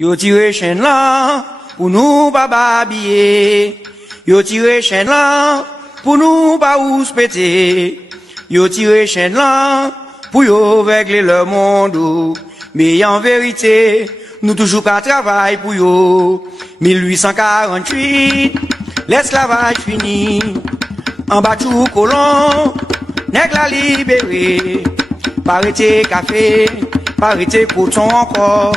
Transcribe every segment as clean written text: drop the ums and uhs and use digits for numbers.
Yo tiré chaîne là, pour nous pas babiller. Yo tiré chaîne là, pour nous pas ou se péter. Yo tiré chaîne là, pour yo régler le monde. Mais en vérité, nous toujours qu'à travail pour yo. 1848, l'esclavage fini. En bas tout colon, nèg la libéré. Parité café, parité coton encore.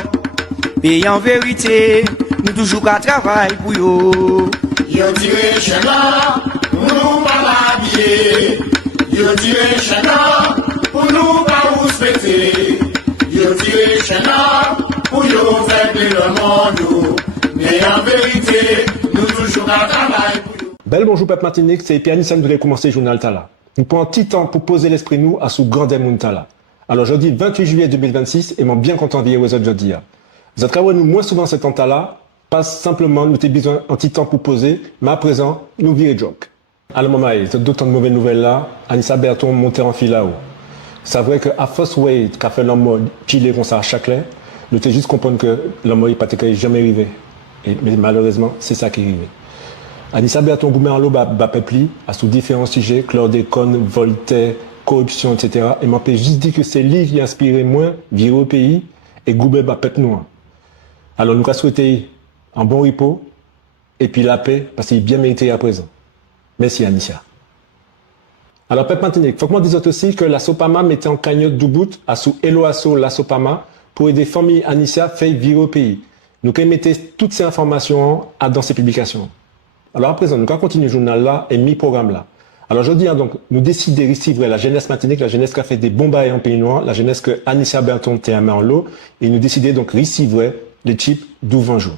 Et en vérité, nous toujours qu'à travail pour yo. Yo tiré chez nous, nous pas l'habiller. Yo tiré chez nous, pour nous pas où se péter. Yo tiré chez nous, pour yo faire le monde. Mais en vérité, nous toujours qu'à travail pour yo. Bel bonjour peuple Martinique, c'est Pierre Nissan, vous allez commencer le journal Tala. Nous prenons un petit temps pour poser l'esprit nous à sous grand démon Tala. Alors jeudi 28 juillet 2026, et m'en bien content d'y aux autres jeudi. Vous avez nous moins souvent cet temps-là, pas simplement nous avons besoin un petit temps pour poser, mais à présent, nous virons joke. Alors maman, il y a d'autres de mauvaises nouvelles là, Anissa Berton monter en fil là-haut. C'est vrai qu'à First Wade, qu'a fait l'homme chiller comme ça à Châtelet, nous devons juste comprendre que l'homme n'est pas jamais arrivé. Mais malheureusement, c'est ça qui est arrivé. Anissa Berton goumé en l'eau peuple à sous différents sujets, chlordécone, Voltaire, corruption, etc. Et m'empêche juste dire que c'est lui qui a inspiré moins, virer au pays, et goumé peuple noir. Alors nous avons souhaité un bon repos, et puis la paix, parce qu'il est bien mérité à présent. Merci Anissa. Alors peuple Martinique, faut que moi dise aussi que la Sopama mettait en cagnotte du bout à sous Eloasso la Sopama pour aider famille Anissa fait virer au pays. Nous allons mettre toutes ces informations dans ces publications. Alors à présent, nous allons continuer le journal là et mi-programme là. Alors aujourd'hui, donc, nous décidons de recivrer la jeunesse martinique, la jeunesse qui a fait des bombes en pays noir, la jeunesse que Anissa Berton tient en l'eau, et nous décidons donc de recivrer les chips d'Ouvanjou.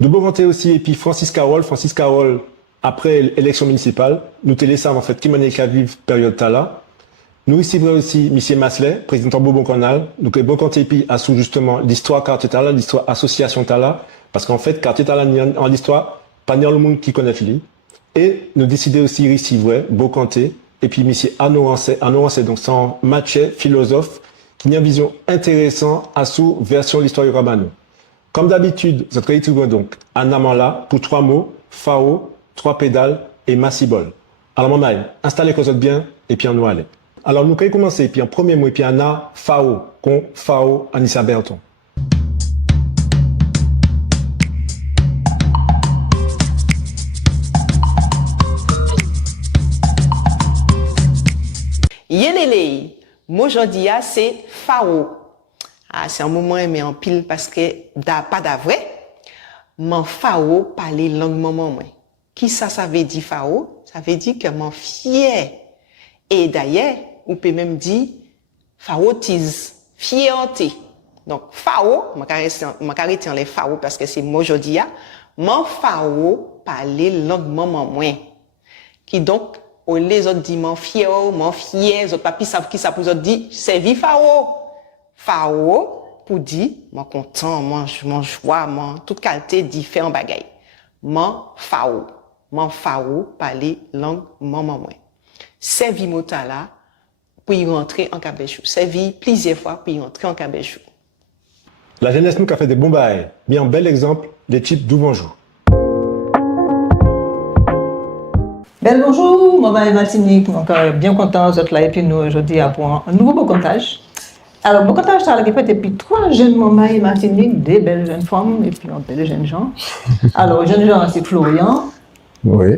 Nous devons rentrer aussi, et puis Francis Carole, après l'élection municipale, nous téléservons en fait qui m'a vivre période Tala. Nous recevrons aussi M. Maslet, président Bourbon Canal, nous avons bon compter puis à sous justement l'histoire quartier Tala, l'histoire association Tala, parce qu'en fait, quartier Tala, en l'histoire, pas ni le monde qui connaît Philippe. Et nous décidons aussi recevoir Bocanté, et puis M. Anorancé, donc sans matché, philosophe, qui a une vision intéressante à sous version de l'histoire du Rabano. Comme d'habitude, vous retrouvez donc Anamala pour 3 mots, Fao, 3 pédales et Massibol. Alors maman, installez les autres bien, et puis on va aller. Alors nous allons commencer, puis en premier mot, et puis Anna, Fao, con Fao, Anissa Berton. Yelele, moi aujourd'hui c'est Fao. Ah, c'est un moment mais en pile parce que pas d'avray. Mon Fao parler langue maman moi. Qui ça veut dire Fao? Ça veut dire que mon fier. Et d'ailleurs, on peut même dire Faotise, fierté. Donc Fao, m'a carrément les Fao parce que c'est moi aujourd'hui. Mon Fao parler langue maman moi. Qui donc les autres disent mon fier, les autres papi savent qui ça pour autres dit c'est vie Fao. Fao pour dire mon content, mon joie, mon toute qualité différent bagaille. Mon Fao parler langue maman moi. C'est vie motala pour y rentrer en Cabéchou. C'est vie plusieurs fois pour y rentrer en Cabéchou. La jeunesse nous qui a fait des bons bails, bien un bel exemple, les types d'Ouvanjou. Bel bonjour, moi je Martinique, donc bien content d'être là et puis nous aujourd'hui pour un nouveau beau comptage. Alors, beau comptage, ça a été fait depuis 3 jeunes mamans et Martinique, des belles jeunes femmes et puis un peu de jeunes gens. Alors, jeunes gens, c'est Florian. Oui.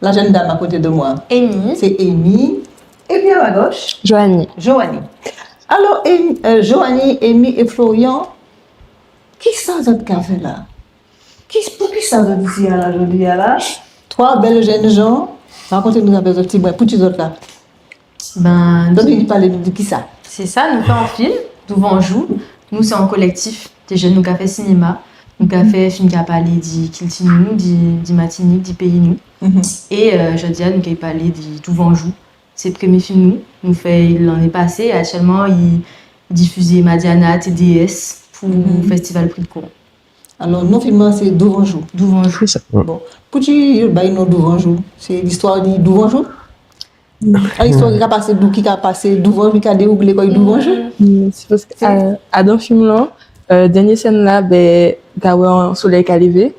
La jeune dame à côté de moi. Amy. C'est Amy. Et puis à ma gauche. Joanie. Alors, Joanie, Amy et Florian, qui ça votre café là? Pour qui ça votre ici à la journée là? 3 belles jeunes gens. Racontez-nous un peu de petits pour les autres là. Donnez-nous parler de qui ça? C'est ça, nous faisons en fil, d'Ouvanjou. Nous, c'est un collectif des jeunes, nous avons fait cinéma, nous avons fait film qui a parlé de Kiltinou, de Martinique, du pays nous. Et je dis, nous avons parlé d'Ouvanjou. C'est le premier film nous fait l'année passée. Actuellement, il diffusait Madiana, TDS pour le Festival Prix de Cour. Alors, non film, c'est d'Ouvanjou. D'Ouvanjou. Bon, pour tu bail non d'Ouvanjou, c'est l'histoire d'Ouvanjou. L'histoire qui a passé d'Ouvanjou, qui a déroulé quoi d'Ouvanjou. C'est parce que dans le film là, Dernière scène là, ben, gawe un soleil qui a levé.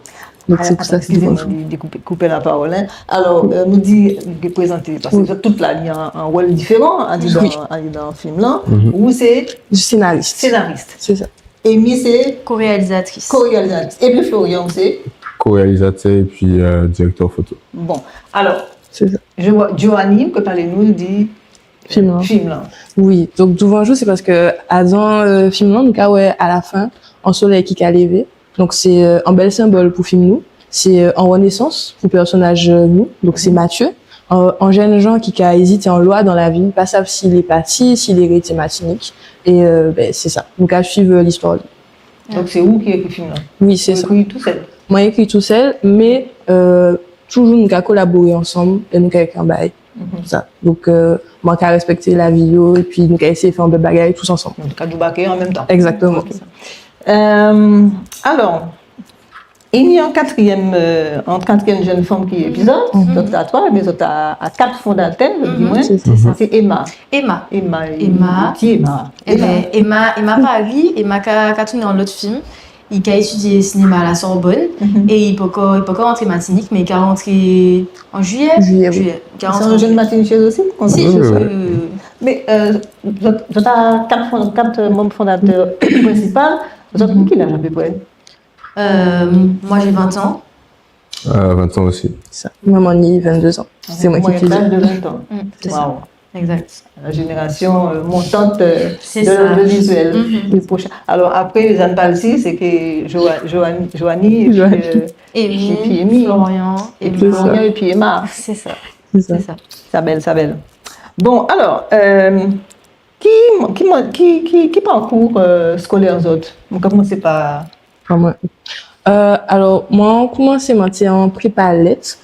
Donc c'est Attends, pour ça que c'est excusez-moi Douvanjou. de couper la parole. Hein. Alors, nous dit, de présenter, parce que vous êtes toute là, il y a un rôle différent dans le film là, où c'est Je suis scénariste. scénariste. C'est ça. Amy, c'est Co-réalisatrice. co-réalisatrice. Et puis Florian, c'est Co-réalisateur et puis directeur photo. bon. Alors, C'est ça. je vois Joanny, que parlez-nous, dit Film là. film là. Oui, donc Douvanjou, c'est parce que avant film là, donc ouais, à la fin, un soleil qui a levé. Donc c'est un bel symbole pour film nous. C'est en renaissance pour personnage nous. Donc c'est Mathieu, un jeune gens qui a hésité en loi dans la vie, pas savent s'il est parti, s'il est resté Martinique. Et ben, c'est ça. Donc à suivre l'histoire. Donc c'est où qui écrit le film là? Oui, c'est Vous ça. écrivez tout seul. Moi, j'écris tout seul, mais toujours nous avons collaboré ensemble et nous avons écrit un bail. Ça. Donc, moi, j'ai respecté la vidéo et puis nous avons essayé de faire un peu de bagaille tous ensemble. Donc, Kadoubaké en même temps. Exactement. Alors, il y a un quatrième jeune femme qui est épisode. Donc, à toi, mais à quatre fondateurs, dis-moi. C'est C'est Emma. Emma. Emma. Eh ben, Emma Paris, Emma qui a tourné dans l'autre film. Il a étudié cinéma à la Sorbonne et il peut pas rentrer Martinique, mais il a rentré en juillet. Juillet, oui. C'est un jeune Martiniquais aussi? Si, Mais vous avez quatre membres fondateurs principaux. Vous avez quel âge à peu près? moi j'ai 20 ans. 20 ans aussi. Ça. Maman, ni 22 ans. C'est moi qui Moyenne fais d'âge de 20 ans. C'est Wow. ça. Exact. La génération montante C'est de ça. l'audiovisuel. Le prochain. Alors après, les Anne-Palsi, c'est que Joanny, et puis Amy, Florian, et puis Emma. Florian, et puis Emma. C'est ça. C'est ça. C'est ça. Ça belle. Bon, alors, qui parcourt scolaire aux autres? On va commencer par... Enfin, moi. Alors, moi, on commence en prépa lettres.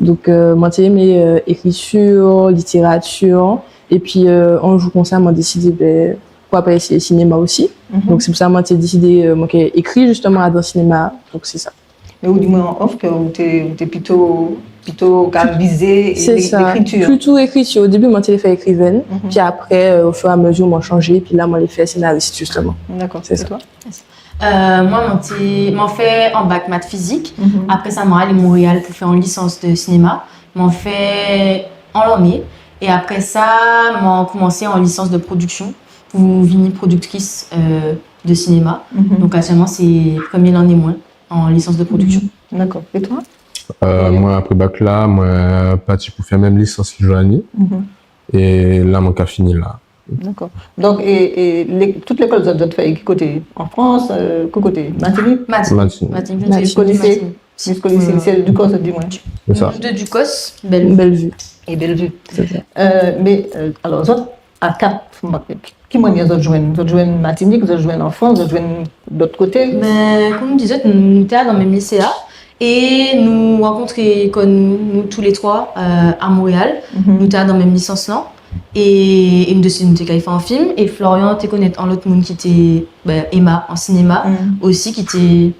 Donc, moi, j'ai aimé écriture, littérature. Et puis, un jour comme ça, moi, décidé, ben, pourquoi pas essayer le cinéma aussi. Donc, c'est pour ça que moi, j'ai décidé, moi, qui ai écrit justement dans le cinéma. Donc, c'est ça. Mais ou du moins en off, que vous êtes plutôt visé C'est ça. l'écriture. Plutôt écriture. Au début, moi, j'ai fait écrivaine. Puis après, au fur et à mesure, moi, changé. Puis là, moi, j'ai fait scénariste, justement. D'accord, C'est c'est ça. toi? Moi, m'en fait en bac maths physique. Après ça, moi, allé à Montréal pour faire une licence de cinéma. M'en fait en l'année. Et après ça, m'en commencé en licence de production pour venir productrice de cinéma. Donc actuellement, c'est premier l'année moins en licence de production. D'accord. Et toi? Moi, après bac là, moi, parti pour faire même licence que Joanny. Et là, mon cas fini là. D'accord. Donc, toute l'école, vous avez fait qui côté? En France, quel côté? Martinique? Martinique. Vous connaissez celle du COS, dis-moi. C'est ça. De Ducos, Bellevue. Et Bellevue. C'est ça. Mais, alors, vous autres, à Cap, qui m'ont dit, vous joignent Martinique, vous joignent en France, vous joignent d'autre côté? Mais comme je disais, nous étions dans le même lycée là. Et nous rencontrons nous tous les trois à Montréal. Nous étions dans la même licence là. Et une de ces nous fait un film. Et Florian, tu connais un autre monde qui était Emma en cinéma aussi, qui était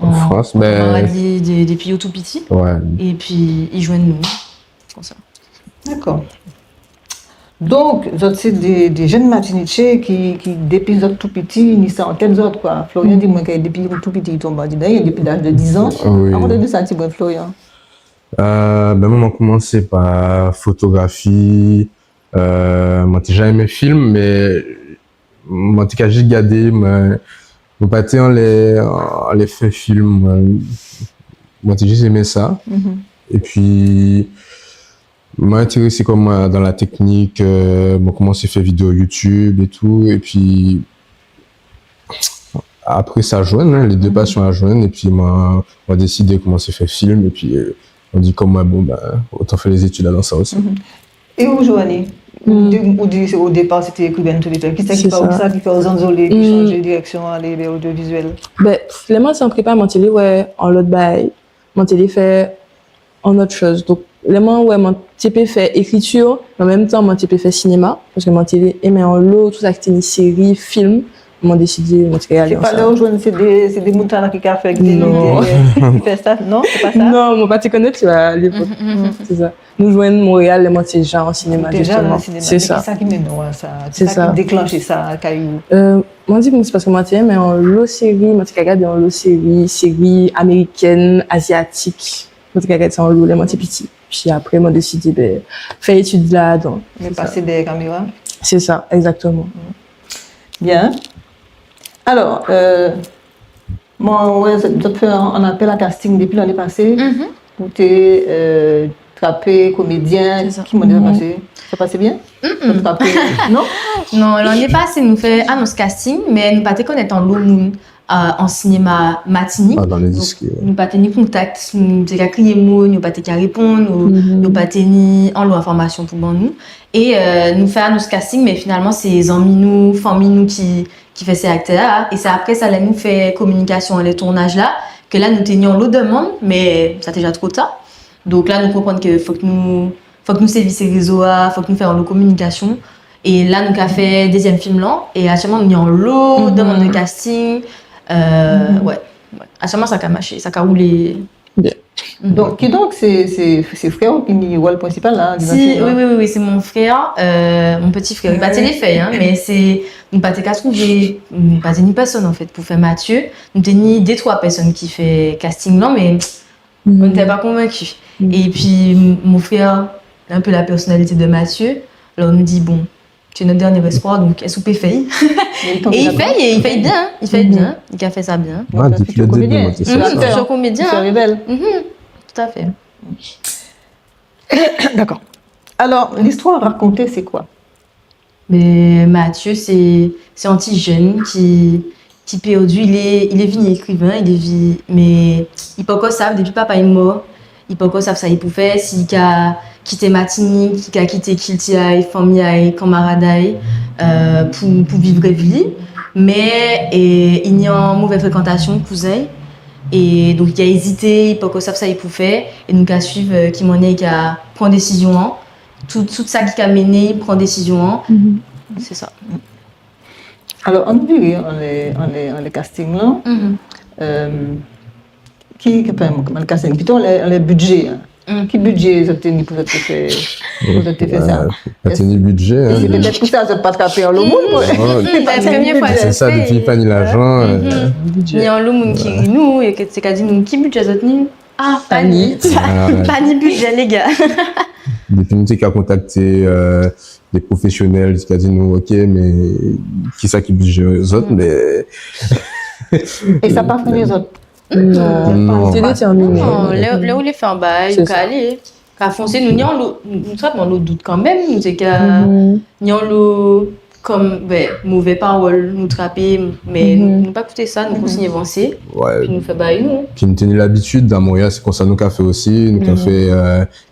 En France, depuis tout petit. Ouais. Et puis ils joignent nous. Comme ça. D'accord. Donc, vous êtes des jeunes Martiniquais qui depuis qu'ils sont tout petits, ils sont en quelles autres, quoi. Florian dit, moi, depuis tout petit, il tombe en dîner, depuis l'âge de 10 ans. Oui. Avant de ça, tu vois, Florian. Moi, on a commencé par photographie. Moi, j'ai jamais aimé film, mais moi, j'ai juste regardé, moi, pas les faits film. Moi, j'ai juste aimé ça. Et puis, moi, intéressé comme dans la technique, moi, commencé à faire vidéo YouTube et tout. Et puis, après, ça joint, les deux passions à joindre. Et puis, moi, on a décidé de commencer à faire film. Et puis, on dit comme moi, bon, autant faire les études dans ça aussi. Et où, Joanny? Au départ, c'était écrivaine tous les temps. Qui c'est qui fait aux Anzolé, qui change de direction, aller vers l'audiovisuel? Ben, finalement, si on prépare mon télé, ouais, en l'autre bail, mon télé fait en autre chose. Donc, vraiment, ouais, mon TP fait écriture, mais en même temps, mon TP fait cinéma, parce que mon télé aimait en lot, tout ça qui était une série, film. m'ont décidé, m'ont dit aller C'est pas ensemble. là où c'est des moutons qui ont fait Non. qui fait ça, non, c'est pas ça. Non, mon pas te connaître, tu vas à l'époque. C'est ça. Nous jouons Montréal, les moitiés déjà en cinéma, Déjà justement. dans le cinéma. C'est ça. C'est ça qui mène à ça. C'est C'est ça ça. qui déclenche ça, Caillou. Moi, je dis que c'est parce que moi, mais en lot série, moi, je regarde en lot série américaine, asiatique. Moi, je regarde ça en lot, les moitiés petits. Puis après, moi, décidé, faire études là-dedans. Mais C'est ça. passer des caméras. C'est ça, exactement. Bien. Alors, moi, ouais, on appelle un casting depuis l'année passée. Où tu es trappé, comédien. C'est ça. Qui m'a déjà passé? Ça passait bien? Trappé, non? Non, l'année passée, nous fait annonce casting, mais nous pas te connaître en Lomoun, en cinéma matinique. Ah, dans les Donc, disques. nous pas ni contact, nous pas crier mot, nous pas qu'à répondre, nous pas ni en information pour nous. Et nous faire annonce casting, mais finalement c'est amis nous, famille nous qui fait ces acteurs-là. Et c'est après ça là nous fait communication et les tournages là que là nous tenions l'autre demande, mais ça déjà trop tard. Donc là nous comprenons que faut que nous sévissions ces réseaux là, faut que nous fassions nos communications. Et là nous avons fait deuxième film là et à chaque moment nous avons l'autre demande de casting. Ouais. À chaque moment ça a marché, ça a roulé. Bien. Donc, qui donc, c'est frère qui est le rôle principal là? Si, oui, c'est mon frère, mon petit frère. Il battait les feuilles, hein, mais c'est. Nous battait qu'à trouver. Nous battait ni personne en fait pour faire Mathieu. Nous t'es ni des trois personnes qui fait casting là, mais on n'était pas convaincus. Et puis, mon frère, un peu la personnalité de Mathieu, alors on nous dit bon, tu es notre dernier espoir, donc est-ce que tu fais? Et il fait bien, il fait bien, il a fait ça bien. Ah, depuis le début, moi, c'est ça. Je suis comédien. C'est rebelle. Tout à fait. D'accord. Alors, l'histoire racontée, c'est quoi? Mais Mathieu, c'est un petit jeune qui perdu, il est venu écrivain, mais il peut encore savoir depuis papa est mort, il peut encore savoir ça il pouvait s'il a quitté Martinique, s'il a quitté Kiltiaï, famille, camarade pour vivre vie, mais il y a une mauvaise fréquentation cousin. Et donc, il a hésité, il peut encore savoir ça il pouvait, et nous a suivre qui m'en est, qui a pris décision. Tout ça qui a mené, il prend décision. C'est ça. Alors, on dit, on les casting là. Qui le casting? Plutôt, les budgets. Quel budget vous obtenez pour faire ça? Pas tenu budget. C'est Hein. peut-être pour ça que vous pas attrapé en monde. C'est la première fois. C'est ça, depuis pas ni l'argent. Il y a un loup qui rit nous, et c'est qu'a dit nous, qui budget ça tenu? Ah, Fanny. Fanny budget, les gars. Depuis nous, qui a contacté des professionnels, qui a dit nous, ok, mais qui ça qui budget les autres, mais. Et ça n'a pas fait les autres. Non. C'est déterminé. Non, là où les fait en bail, C'est il ça. aller. Qu'à foncer, nous traitons l'eau doute quand même, nous c'est qu'à l'eau comme mauvais parole, nous trapper, mais nous pas écouter ça, nous continuer à avancer, Ouais. puis nous fait bail nous. Puis nous tenons l'habitude dans Montréal, c'est comme ça nous qu'a fait aussi, nous qu'a fait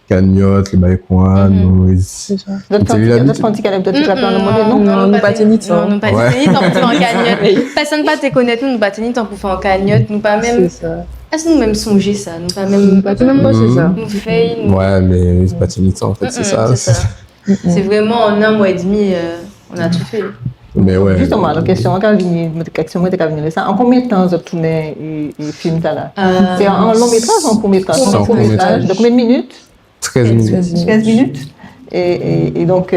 cagnotte, les baïcoins, nous. C'est ça. D'autres fantiques qui allaient peut-être attraper en monde, non? Non, nous pas tenir ça. Non, nous pas Ouais. tenir tant pour faire en cagnotte. Personne pas te connaître, nous pas tenir tant pour faire en cagnotte, nous pas même. C'est ça. Est-ce que nous même songer ça, nous pas même. Pas même pas, c'est ça. Nous fait. Ouais, mais c'est pas tenu ça en fait, c'est ça. C'est vraiment en un mois et demi, on a tout fait. Mais ouais. Justement, la question, en combien de temps vous avez tourné et film là? C'est un long métrage ou un court métrage? C'est un court métrage. De combien de minutes? 13 minutes. 15 minutes. Et donc,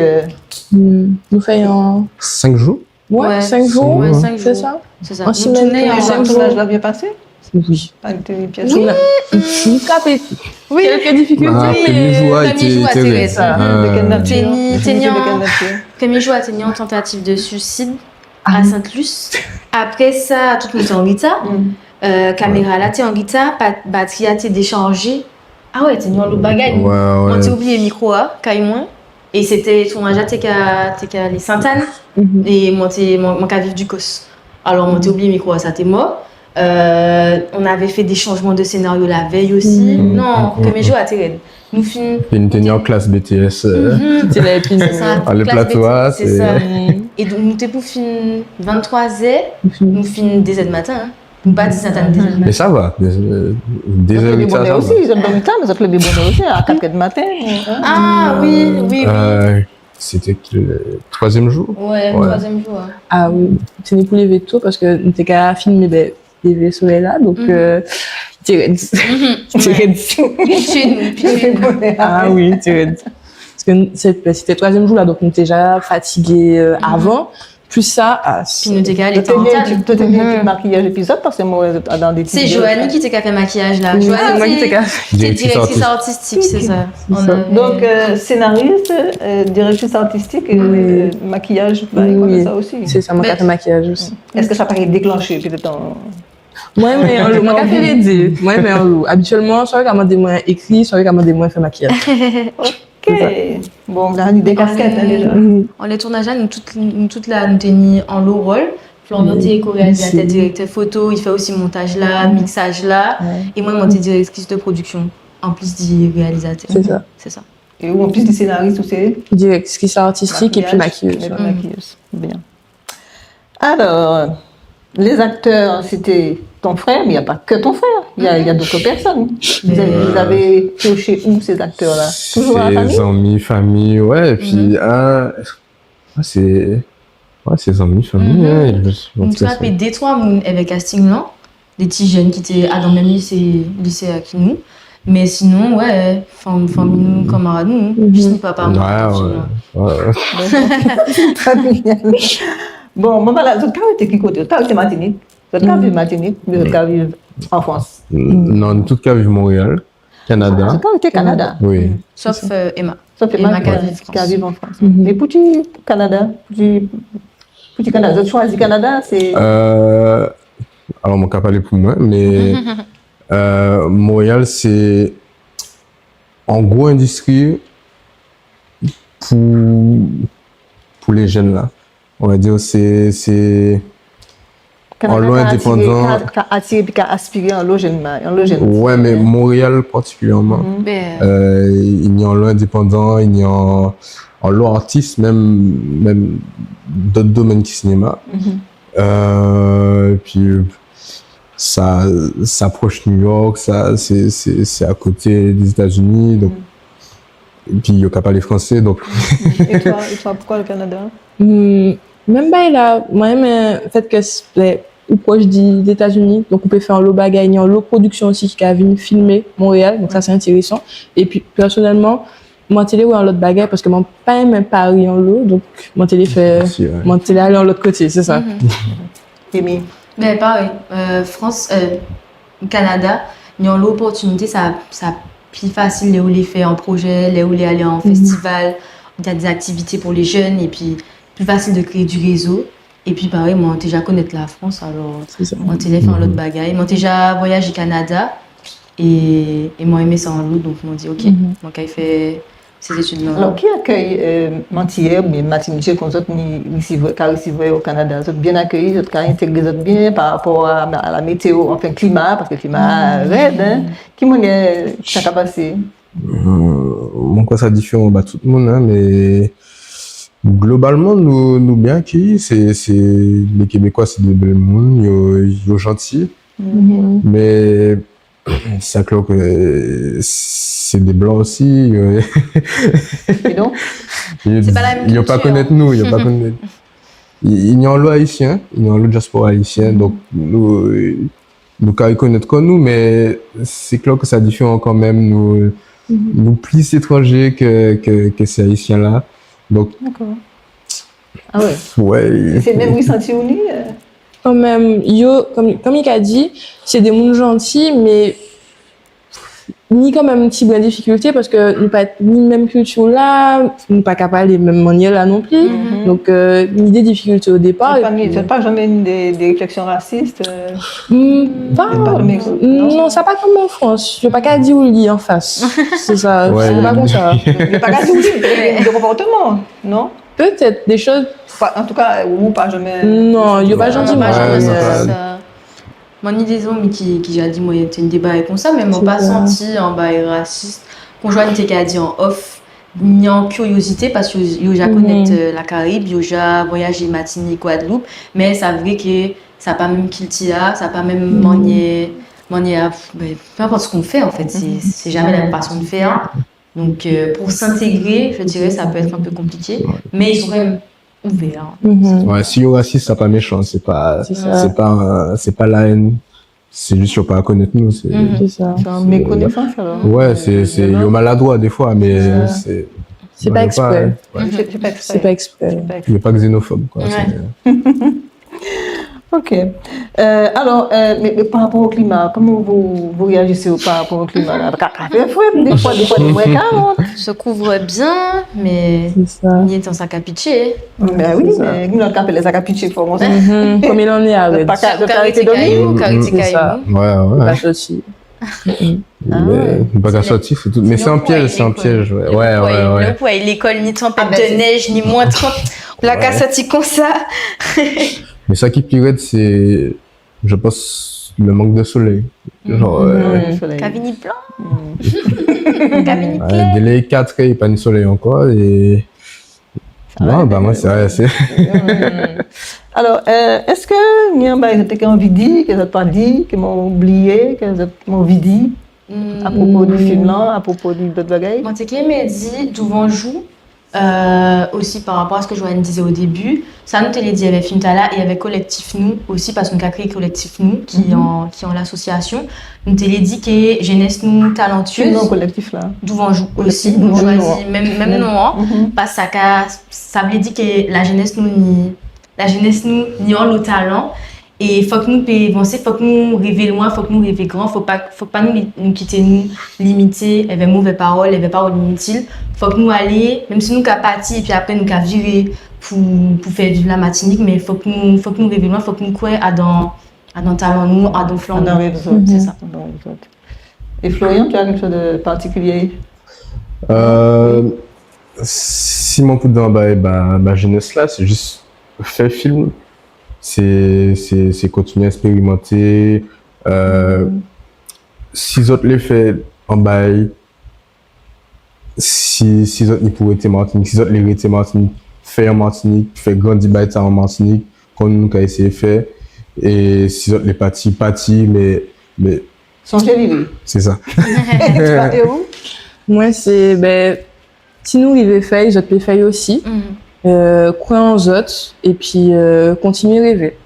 Nous faisons 5 jours? ouais, 5 jours. Ouais, 5 jours. C'est ça? C'est ça. En semaine, tournait en le le tournage l'a bien passé? Oui. Pas une pièce. Nous capé. Oui. Quelques difficultés. Ah, premier jour a premier jour a été tiré ça. De quelle nature? Premier jour a tenu en tentative de suicide à Sainte-Luce. Après ça, tout le monde était en guitare. Caméra là, t'es en guitare, batterie a été déchargée. Ah ouais, t'es en l'autre bagaille. Ouais, On ouais. t'a oublié le micro, caille moins. Et c'était tournage à t'es qu'à les Sainte-Anne. Et moi, t'es qu'à vivre du cos. Alors, moi, t'es oublié le micro, ça t'es mort. On avait fait des changements de scénario la veille aussi. Non, premier jour à Thérèse. Nous films. Puis nous tenions en classe BTS. C'est la épine. C'est ça. Ah, le Classe plateau, BT, c'est- c'est ça. Et donc, nous t'es pour film 23h, nous film des aides matin. Nous pas 10 Sainte-Anne des aides Mais matin. ça va. Des heures Les et ça bonnets va. aussi, ils ont dormi tard, mais ils ont les bonnets aussi à 4h du matin. Ah oui. c'était le 3e jour. Ouais, le Ouais. 3e jour. Ouais. Ah oui, c'est nous pour lever tôt parce que nous t'es qu'à filmer les vaisseaux là, donc t'es Chez nous. Ah oui, parce que c'était le 3e jour là, donc nous t'es déjà fatigués avant. Plus ça, Puis nous t'es qu'à aller Tu en t'es bien un maquillage épisode parce que moi, dans des C'est Joanie qui t'a fait maquillage là. moi qui Joanie, t'es qu'à t'es Directrice directrice artistique, c'est ça. On ça. avait- Donc, scénariste, directrice artistique, et Oui. maquillage, Oui. ça aussi. c'est ça, moi qui Mais- a fait maquillage aussi. Est-ce que ça paraît déclenché peut-être en... Moi, mais en loup, moi qui a fait les deux. Moi, mais en loup. Habituellement, soit quand des moins écrit, soit quand des moins fait maquillage. Ok. Bon, on a des casquettes hein, déjà. En les tournages là, nous toutes là, nous t'es mis en low rôle. Florian t'es co-réalisateur, directeur photo, il fait aussi montage là, mixage là. Et moi, t'es directrice de production, en plus du réalisateur. C'est ça. C'est ça. Et ou en plus des scénaristes, tout c'est Directrice artistique et puis maquilleuse. et puis maquilleuse. Bien. Alors, les acteurs, c'était ton frère, mais il n'y a pas que ton frère. Il y a d'autres personnes. Vous avez pioché où ces acteurs-là? Toujours à la Ses famille? amis, famille, ouais, et puis, ses amis, famille, hein, Donc, tu as fait des 3 mois avec casting là, des petits jeunes qui étaient dans le même lycée avec nous. Mais sinon, ouais, famille nous, camarades nous, juste ni papa, moi. Ouais. Très bien. Bon, moi, voilà, vous avez été qui côté? Vous avez été Martinique. Vous avez vécu Martinique, vous avez vécu en France. Non, en tout cas, vive Montréal, Canada. Vous avez été Canada. Oui. Sauf Emma. Ça fait Emma mal qui a vécu en qui France. vivent en France. Mais pour le Canada, pour Canada, vous avez choisi Canada, c'est... Alors, mon cas parler pour moi, mais Montréal, c'est en gros industrie pour les jeunes là. On va dire c'est en lot indépendant. Attirer puis aspirer en lot jeune. Ouais, mais Montréal particulièrement. Ben, Il y a en lot indépendant, il y a en lot artiste, même d'autres domaines qui cinéma. Puis ça approche New York, ça c'est à côté des États-Unis, donc et puis il y a qu'à parler français, donc Et toi, pourquoi le Canada? Même pas là, moi-même, fait que c'est ou proche des États-Unis, donc on peut faire un lot bagaille, il y a un lot production aussi qui a venu filmer Montréal, donc ça c'est intéressant. Et puis personnellement, mon télé ou en l'autre bagaille parce que mon pas aime Paris en lot, donc mon télé fait, Aussi, ouais. mon télé aller en l'autre côté, c'est ça. Amy. mais pareil, France, Canada, il y a l'opportunité, ça plus facile, les où les faire en projet, les où les aller en festival, il y a des activités pour les jeunes, et puis plus facile de créer du réseau. Et puis pareil, moi, déjà connaître la France, alors C'est ça. moi, j'ai fait en l'autre bagaille. Moi, déjà voyagé au Canada, et moi, aimé ça en l'autre, donc moi, dit, ok, moi, quand il fait ces études-là. Alors, qui accueille Mantillère ou Martinique comme ça, car ici au Canada? Vous êtes bien accueillis, vous êtes intégrés, vous êtes bien par rapport à la météo, enfin, climat, parce que le climat raide, hein? Qui m'a ça passé? bon quoi ça différent bah tout le monde hein, mais globalement nous bien accueillis, c'est les Québécois, c'est des belles monde, yo gentils, mais c'est clair que c'est des blancs aussi, Et donc? C'est pas la même ils n'ont pas culture. connaître nous, ils n'ont pas connaître. Il y a un lot haïtien, il y a un lot diaspora haïtien, donc nous quand ils connaissent comme nous, mais c'est clair que ça diffère quand même nous plus étrangers que ces haïtiens là, donc D'accord. Ah ouais. ouais. C'est même ressenti au nid? Quand même, comme il a dit, c'est des mondes gentils, mais ni quand même un petit brin de difficulté parce que nous pas ni même culture là, nous pas capable les mêmes manières là non plus. Donc ni des difficultés au départ. Tu n'as pas jamais eu des réflexions racistes? Pas, jamais- non, ça pas comme en France. Je vais pas qu'à dire ou lit en face. C'est ça. Ouais, c'est pas comme ça. Mais pas qu'à dire de comportement, non? Peut-être des choses. En tout cas, ou pas jamais. Non, il y a pas gentil. Moi, Ouais, j'ai non, pas pas- senti ça. Moi, ni des hommes qui j'ai dit, moi, il y a une débat comme ça, mais moi, C'est pas ça. senti en bail raciste. Conjoint, qui a dit en off, ni en curiosité, parce que yo déjà connaître la Caraïbe, yo déjà voyagé Martinique, Guadeloupe, mais ça vrai que ça pas même Kiltia, ça pas même manier, peu importe ce qu'on fait, en fait, c'est jamais la même façon de faire. Donc, pour s'intégrer, je dirais, ça peut être un peu compliqué, mais ils sont quand même ouverts. Ouais, si au racisme, c'est pas méchant, c'est pas la haine. C'est juste sur pas connaître nous, c'est ça. C'est un méconnaissance alors. ouais, c'est yo maladroit des fois, mais C'est pas exprès. Ouais. C'est pas exprès. C'est pas exprès. C'est pas exprès. Il est pas xénophobe, quoi. Ouais. Ok. Alors, mais par rapport au climat, comment vous réagissez par rapport au climat là? Des fois, des moins 40. Se couvre bien, mais C'est ça. il est dans sa capiche. Mais oui, mais nous, notre appelle les acapichés pour moi. Comme il en est avec. Pas qu'à- Carité Carité caillou, carité C'est ça. caillou. Ouais. Pas aussi. Mais pas qu'à sortir, c'est tout. Mais c'est un piège, ouais. Ouais. Le coup, avec l'école, ni tempête Ah, ben, de neige, ni moins 30. La Ouais. qu'à sortir comme ça. Mais ça qui pire, c'est, je pense, le manque de soleil. Genre, Cavini blanc. Cavini dès les 4 il n'y a pas de soleil encore et non, bah moi c'est vrai, c'est Alors, est-ce que vous avez envie de dire, que vous n'avez pas dit, que vous avez oublié, que vous avez envie de dire à propos du film là, à propos du d'autres bagailles? Moi, c'est qu'il m'a dit, Douvan joue, aussi par rapport à ce que Joanne disait au début. Ça nous te l'a dit avec Film Tala et avec Collectif Nous aussi, parce qu'on a créé Collectif Nous qui en l'association. Nous te l'a dit que Jeunesse Nous talentueuse. Non, collectif là. Douvan joue aussi. Douvan On joue, choisit même nom, hein, parce que ça veut dire que la jeunesse nous ni en le talent. Et faut que nous avancer, faut que nous rêver loin, faut que nous rêver grand, faut pas nous quitter nous limiter avec mauvaises paroles, avec paroles inutiles. Faut que nous aller, même si nous qu'à partir et puis après nous qu'à virer pour faire vivre la Martinique, mais faut que nous rêver loin, faut que nous croire à dans talent nous, à dans flanc. Dans les autres. C'est ça. Dans les autres. Et Florian, tu as quelque chose de particulier? si mon coup de dent, ma jeunesse là, c'est juste faire film. C'est continuer à expérimenter. Si les autres les fait en bail, si les autres ils pourraient être Martinique, si les autres les étaient Martinique, faire en Martinique, faire grandir bail ça en Martinique, comme nous avons essayé de faire. Et si les autres les partis, mais Songez vivre. c'est ça. Et où? Moi, c'est, si nous arrivons à faire, les autres les faire aussi. Croire en eux autres et puis continuer à rêver.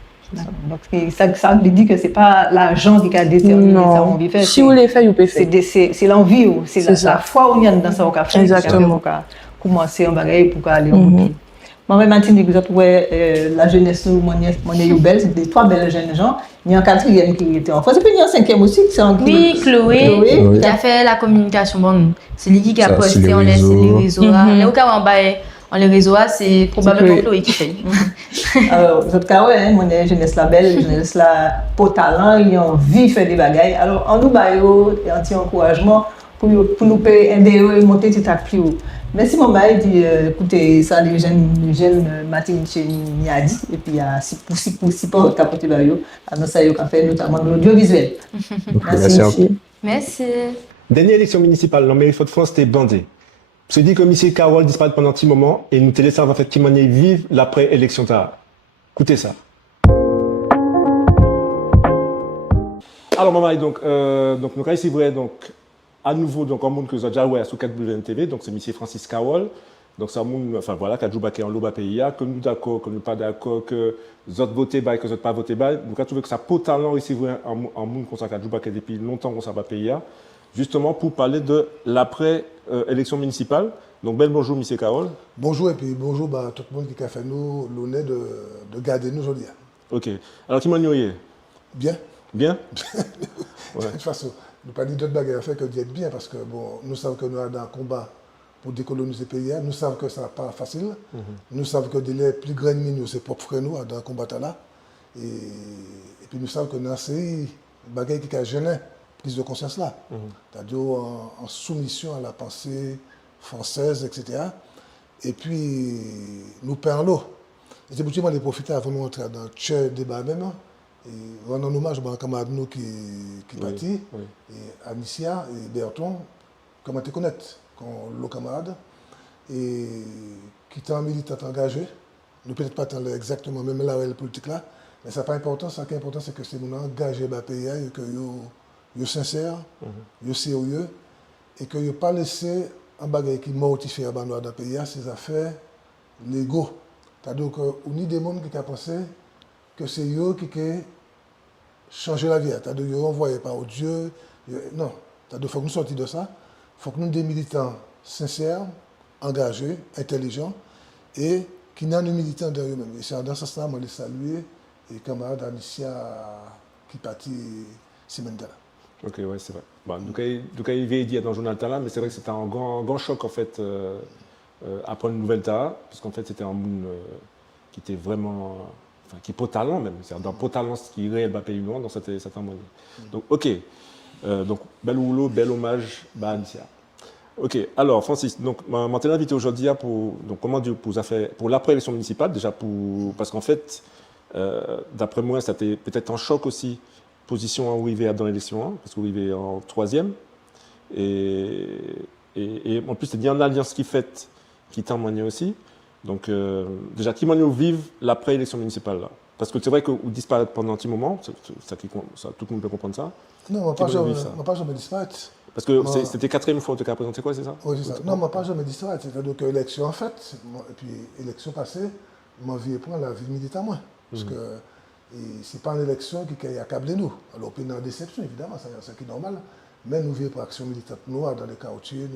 Donc, ça veut dire que c'est pas l'argent qui a déterminé ça on vit faire. Si vous les faites, vous pouvez faire. C'est l'envie, c'est la foi où il y a dans ça au café. Exactement. Pour commencer en bagaille, pour aller en bouquet. Moi, Martine, vous avez la jeunesse, mon belle, c'est des 3 belles jeunes gens. Il y a un 4e qui était en France, et puis il y a un 5e aussi qui s'est en Oui, Chloé, qui a fait la communication. Bon, c'est lui qui a Ça, posté sur les en les réseaux. Là, au cas où on va en les réseaux, c'est probablement Chloé qui fait. Alors, vous autres cas, ouais, mon jeunesse la belle, jeunesse la pour talent, ils ont envie de faire des bagailles. Alors, on nous baille et un petit encouragement pour nous aider et monter petit à plus haut. Mais si mon mari dit, écoutez, ça, les jeunes Martine chez Niadi, et puis il y a si pas capoter bayo, alors ça, il a fait notamment de l'audiovisuel. Merci. Merci. Dernière élection municipale, dans Mairie de France, c'était bandé. Se dit que M. Carole disparaît pendant un petit moment et nous te laissons en fait témoigner vive l'après-élection tard. Écoutez ça. Alors, maman, donc nous avons ici, donc, à nouveau, donc, en monde que vous avez déjà ouais, sur 4 TV, donc c'est M. Francis Carole. Donc, c'est un monde, enfin voilà, qui a joué en l'eau pays, que nous d'accord, que nous pas d'accord, que vous avez voté, que vous n'avez pas voté, nous avons trouvé que ça peut talent ici, en monde qu'on a joué depuis longtemps qu'on ne pas pays, justement pour parler de l'après-élection municipale. Donc, bel bonjour, M. Carole. Bonjour et puis bonjour tout le monde qui a fait nous l'honneur de garder nous aujourd'hui. Ok. Alors, qui m'en est? Bien. Bien? De toute façon, nous pas dit d'autres bagages à faire que d'être bien parce que bon, nous savons que nous sommes dans un combat pour décoloniser le pays. Nous savons que ça n'est pas facile. Nous savons que les plus grands ennemis, c'est propres frères nous dans le combat là. Et puis nous savons que nous avons des bagages qui ont gêné prise de conscience là. C'est-à-dire en soumission à la pensée française, etc. Et puis, nous perdons l'eau. Et c'est pour ça que je profiter avant de rentrer dans le débat même. Et rendre hommage à un camarade nous qui partit, et Amicia et Berton, comment tu connais, le camarade, et qui est un militant engagé. Nous peut-être pas exactement même là où est la politique là, mais ça n'a pas important. Ce qui est important, c'est que c'est nous engagés dans le pays et que nous sommes sincères, nous sommes sérieux, et que nous ne pas laisser un bagage qui mortifie dans le pays, c'est les affaires légaux. C'est-à-dire qu'on a des gens qui ont pensé que c'est eux qui ont changé la vie. C'est-à-dire qu'ils ont envoyé par Dieu. Non. C'est-à-dire qu'il faut que nous sortions de ça. Il faut que nous soyons des militants sincères, engagés, intelligents et qui n'ont pas de militants de eux-mêmes. Et c'est dans ce sens-là, je les salue et camarades Anicia qui partit Simendala. Ok, ouais, c'est vrai. Bon, donc, il veut dire dans le journal Tala, mais c'est vrai que c'était un grand choc en fait après une nouvelle Tala, parce qu'en fait c'était un monde qui était vraiment, enfin qui pot talent même, c'est-à-dire dans pot talent ce qui est réel pays loin dans cette moment. Donc ok, donc bel boulot, bel hommage, bah Anicia. Ok, alors Francis, donc m'en invité aujourd'hui pour donc comment dire pour l'après-élection municipale déjà parce qu'en fait d'après moi c'était peut-être un choc aussi position arrivée dans l'élection parce que vous arrivez en 3e et en plus c'est bien une alliance qui fait qui témoigne aussi donc déjà qui m'a vivre l'après-élection municipale là parce que c'est vrai que vous disparaître pendant un petit moment ça, tout le monde peut comprendre ça. Non, on ne va pas jamais disparaître. Parce que c'était 4e fois que tu as présenté quoi, c'est ça? Oui, c'est ça. Non, on ne va pas jamais disparaître. C'est-à-dire que l'élection, en fait, et puis l'élection passée, mon vie prend la vie militaire moins. Parce que ce n'est pas une élection qui a accablé nous. Alors, on peut une déception, évidemment, c'est qui est normal. Mais nous vivons pour action militaire noire dans les quartiers,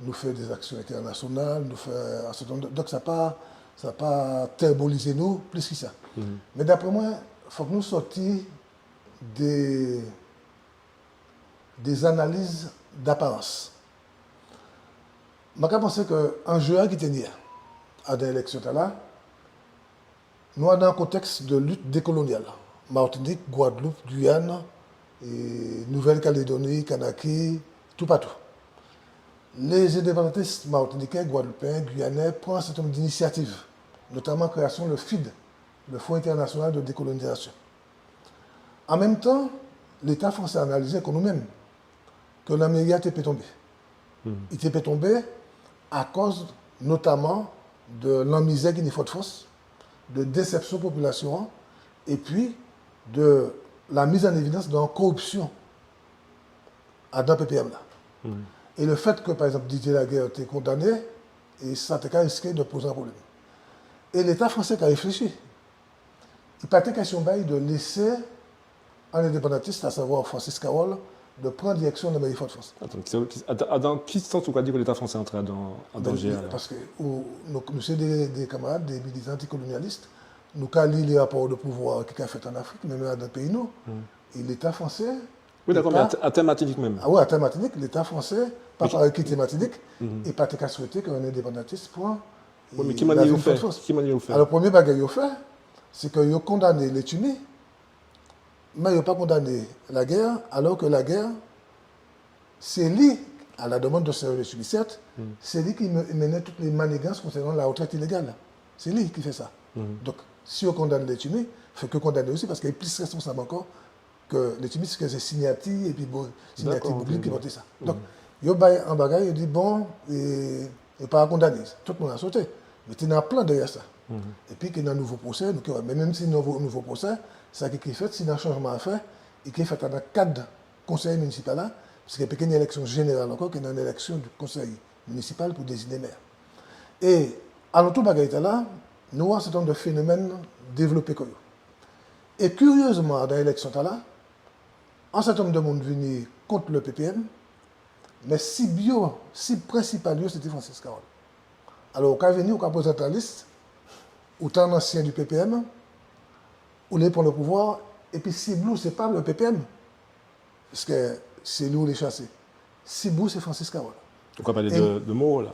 nous faisons des actions internationales, nous faisons. Donc, ça n'a pas terrorisé nous plus que ça. Mais d'après moi, il faut que nous sortions des analyses d'apparence. Je pense qu'un jeu qui tenait à l'élection là, nous sommes dans un contexte de lutte décoloniale. Martinique, Guadeloupe, Guyane, Nouvelle-Calédonie, Kanaki, tout partout. Les indépendantistes martiniquais, guadeloupéens, guyanais prennent un certain nombre d'initiatives, notamment la création du FID, le Fonds international de décolonisation. En même temps, l'État français a analysé que nous-mêmes que l'Amérique était tombée. Il était tombé à cause notamment de l'misère qui n'est pas de force, de déception de la population et puis de la mise en évidence de la corruption dans le PPM. Et le fait que, par exemple, Didier Laguerre était condamné, et ça a risqué de poser un problème. Et l'État français a réfléchi. Il n'a pas été question de laisser un indépendantiste, à savoir Francis Carole, de prendre direction de la mairie de France. Dans quel sens tu as dit que l'État français est entré en danger? Parce que nous sommes des camarades, des militants anticolonialistes, nous avons lu les rapports de pouvoir qui ont fait en Afrique, même dans le pays nous. Et l'État français. Oui, d'accord, mais à terre Martinique même. Ah oui, à terre Martinique, l'État français, pas par quitter Martinique, et pas qu'à souhaiter qu'un indépendantiste prend. Oui, mais qui m'a dit fait? Alors, le premier bagage qu'il a fait, c'est qu'il a condamné les Tunis, mais il n'a pas condamné la guerre, alors que la guerre, c'est lui, à la demande de Séreux Tunis, certes, c'est lui qui menait toutes les manigances concernant la retraite illégale. C'est lui qui fait ça. Donc, si on condamne les Tunis, il faut que condamner aussi, parce qu'il est plus responsable encore que les Tunis, que c'est Signati et puis Signati Boubli qui votait ça. Donc, il y a un bagage, il dit bon, il n'est pas condamné. Tout le monde a sauté. Mais il y a un plan derrière ça. Et puis, il y a un nouveau procès. Mais même si il y a un nouveau procès, c'est ce qui est fait, s'il y a un changement à faire, et qui est fait dans le cadre du conseil municipal, parce qu'il y a une élection générale encore, qu'il y a une élection du conseil municipal pour désigner maire. Et à l'autre bagage là, nous avons un certain nombre de phénomènes développés comme ça. Et curieusement, dans l'élection là, un certain nombre de monde venu contre le PPM, mais si principal, c'était Francis Carole. Alors, au cas venu, au cas présenté la liste, autant ancien du PPM, ou les pour le pouvoir, et puis Ciblou, ce n'est pas le PPM, parce que c'est lui où les chassés. Ciblou, c'est Francis Carole. On va parler de mots, là.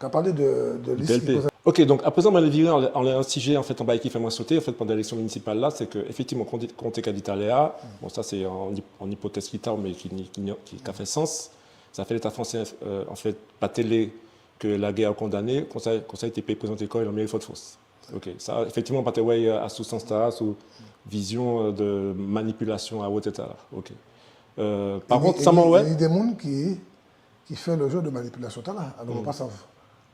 On va parler de liste. Ok, donc à présent, on va virer en un sujet en fait, en bas qui fait moins sauter en fait, pendant l'élection municipale là, c'est qu'effectivement, quand tu as Léa, bon, ça c'est en hypothèse qui tard, mais qui a fait sens, ça fait l'État français en fait, pas télé que la guerre a condamné, quand ça a été présenté quand il a mis les fautes fausses. Ok, ça effectivement, pas ouais, à sous sens là, sous vision de manipulation à haut état. Ok. Par contre, ça m'en il y a des gens qui font le jeu de manipulation là, alors on passe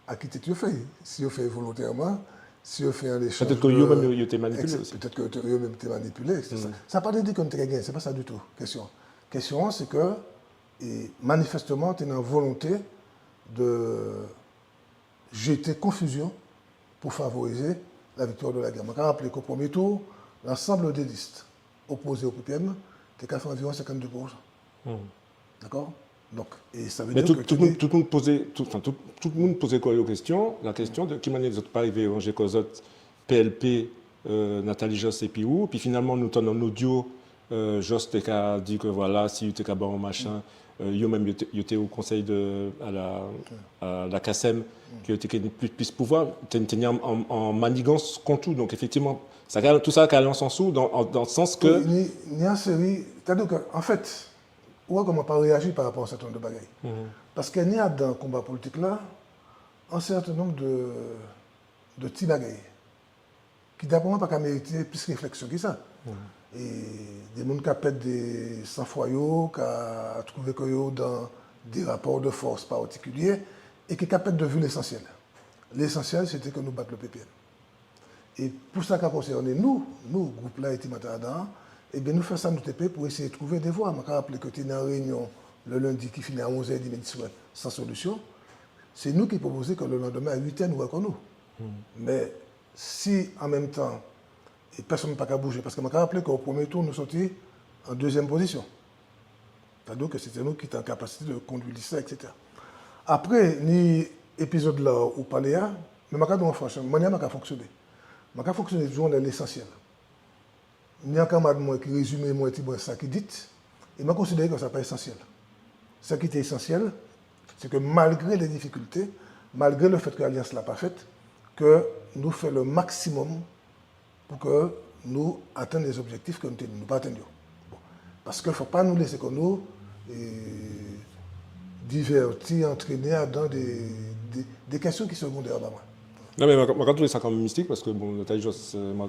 à qui tu fais. Si on fait volontairement, si on fait un échange. Peut-être que vous-même, été manipulé aussi. Peut-être que vous-même, été manipulé. Ça n'a pas dit qu'on te gagne, ce n'est pas ça du tout. Question, c'est que, manifestement, tu as une volonté de jeter confusion pour favoriser la victoire de la guerre. Je me rappelle qu'au premier tour, l'ensemble des listes opposées au PPM était qu'à faire environ 52%. D'accord? Donc, et ça veut Mais dire tout le monde posait quoi la question de qui manière vous n'êtes pas arrivé Roger Cosot, PLP, Nathalie Josse et puis où. Puis finalement, nous tenons en audio, Josse a dit que voilà, si tu es bon machin, même était au conseil à la CACEM, qui était plus pouvoir, tenir en manigance contre tout. Donc effectivement, tout ça a lancé en sous dans le sens que. Il y a une série, c'est-à-dire qu'en fait, on comment pas réagir par rapport à un certain nombre de bagailles. Parce qu'il y a dans le combat politique là, un certain nombre de petits bagailles qui d'après moi pas mériter plus de réflexion que ça. Et des gens qui pètent des sans-foyaux, qui ont trouvé que dans des rapports de force particuliers et qui pètent de vue l'essentiel. L'essentiel, c'était que nous battions le PPM. Et pour ça qui a concerné nous, groupe là, et Timatadans, eh bien, nous faisons ça nous TP pour essayer de trouver des voies. Je me rappelle que tu es dans une réunion le lundi qui finit à 11h10 sans solution. C'est nous qui proposons que le lendemain à 8h, nous voyons nous. Mais si en même temps, et personne n'a pas bouger, parce que je me rappelle qu'au premier tour, nous sortions en deuxième position. C'est-à-dire que c'était nous qui étions en capacité de conduire ça, etc. Après, ni épisode là où parler, mais je me rappelle franchement, je n'ai fonctionné. Je n'ai fonctionné toujours dans l'essentiel. Il y a un camarade qui résume ça qui dit, et je considère que ce n'est pas essentiel. Ce qui était essentiel, c'est que malgré les difficultés, malgré le fait que l'Alliance ne l'a pas faite, que nous faisons le maximum pour que nous atteignions les objectifs que nous n'avons pas atteints. Bon. Parce qu'il ne faut pas nous laisser que nous divertir, entraîner dans des questions qui sont secondaires. Non, mais je trouve ça quand même mystique parce que bon,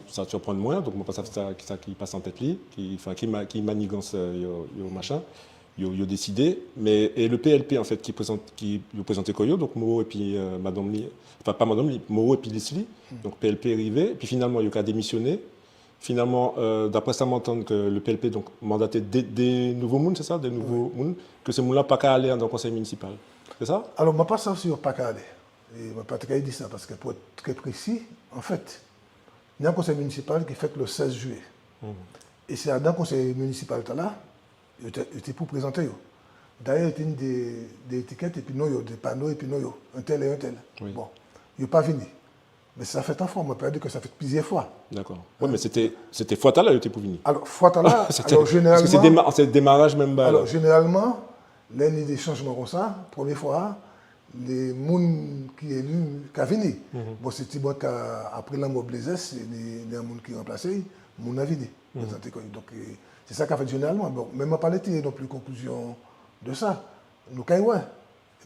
ça surprend de moins, donc je pense que ça qui passe en tête, qui manigance le machin, il a décidé, mais et le PLP en fait qui présentait Koyo, donc Moho et puis Madame Li, enfin pas Madame Li, Moho et puis Leslie, donc PLP est arrivé, puis finalement il a démissionné. Finalement, d'après ça, m'entendre que le PLP donc mandatait des nouveaux mouns, c'est ça, des nouveaux mouns, que ce moun-là pas qu'à aller dans le conseil municipal, c'est ça? Alors, je ne pas ça sur pas qu'à aller. Et je ne pas dire ça parce que pour être très précis, en fait, il y a un conseil municipal qui fait le 16 juillet. Et c'est dans le conseil municipal là, il était pour présenter. D'ailleurs, il y a des étiquettes et puis non, des panneaux et puis non, un tel et un tel. Oui. Bon, il n'est pas venu. Mais ça fait un fois, on peut dire que ça fait plusieurs fois. D'accord. Oui, mais c'était Fouattala, il était pour venir. Alors, Fouattala, alors généralement. Parce que c'est le démarrage même. Alors, généralement, l'année des changements comme ça, première fois, les gens qui sont élus, qui sont venus. Bon, c'était moi après la mort de Blaise, les gens qui ont remplacé, les gens sont venus. Donc, c'est ça qu'a fait généralement. Bon, même pas les non plus conclusion de ça. Nous avons et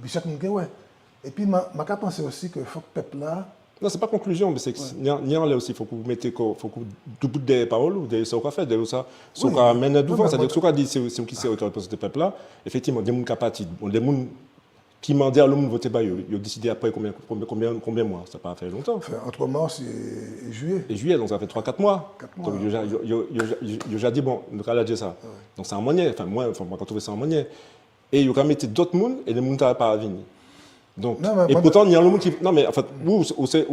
puis chaque monde a et puis, je pense aussi que le peuple là. Non, ce n'est pas conclusion, mais c'est que là aussi, il faut que vous mettez tout bout des paroles ou des ça qu'on fait, des ça, ce qu'on mène devant. C'est-à-dire que ce qu'on dit, c'est qui c'est qui représente ce peuple-là. Effectivement, des gens qui partent, des gens qui demandent à l'homme de voter, ils ont décidé après combien de mois. Ça n'a pas fait longtemps. Entre mars et juillet. Et juillet, donc ça fait 3-4 mois. 4 mois. Donc, il a déjà dit, bon, nous allons dire ça. Donc c'est un moyen, moi, quand on trouve ça un moyen. Et il y a mis d'autres gens et les gens n'ont pas à venir. Donc, non, et pourtant, il y a le monde qui. Non, mais en fait, vous,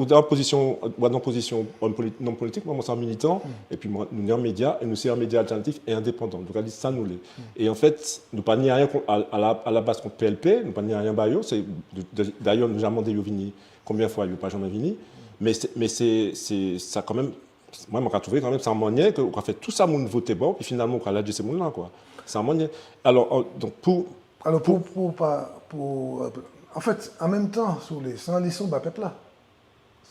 dans la position non politique, moi, c'est un militant, et puis moi, nous sommes médias, et nous sommes un média alternatif et indépendant. Donc, on dit ça, nous l'est. Et en fait, nous ne pas ni rien à la base contre PLP, nous ne pas ni rien Bayo. D'ailleurs, nous avons demandé Yovini combien de fois, il n'y a pas jamais Vini. Mais c'est ça quand même. Moi, je trouvé quand même, c'est un moyen qu'on a fait tout ça, mon voter bon, puis finalement, on a lâché ces gens-là, quoi. C'est un moyen. Alors, donc, en fait, en même temps, sans leçon, le peuple là.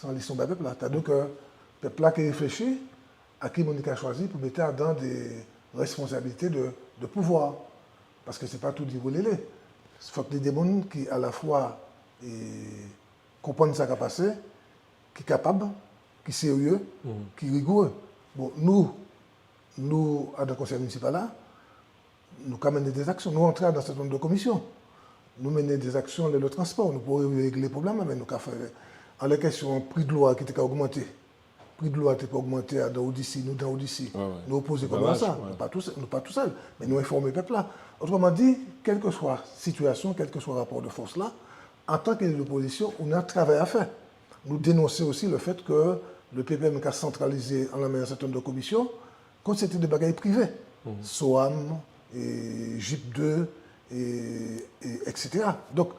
Sans leçon, le peuple là. C'est-à-dire que le peuple là qui réfléchit à qui Monica a choisi pour mettre dans des responsabilités de pouvoir. Parce que ce n'est pas tout déroulé. Il faut que des gens qui, à la fois, comprennent ce qui a passé, qui sont capables, qui sont sérieux, qui sont rigoureux. Bon, nous, à le conseil municipal là, nous menons des actions. Nous entrons dans un certain nombre de commissions. Nous menons des actions dans le transport, nous pourrions régler les problèmes, mais nous avons fait. En la question, prix de loi qui était augmenté. Le prix de loi n'était pas augmenté dans l'Odyssée, nous dans l'Odyssée. Nous opposons comme ça, nous pas tout seuls, mais nous informer le peuple là. Autrement dit, quelle que soit la situation, quel que soit le rapport de force là, en tant qu'élu d'opposition, on a un travail à faire. Nous dénonçons aussi le fait que le PPM a centralisé en la main un certain nombre de commissions, quand c'était des bagailles privées. SOAM, et GIP2, etc. Donc,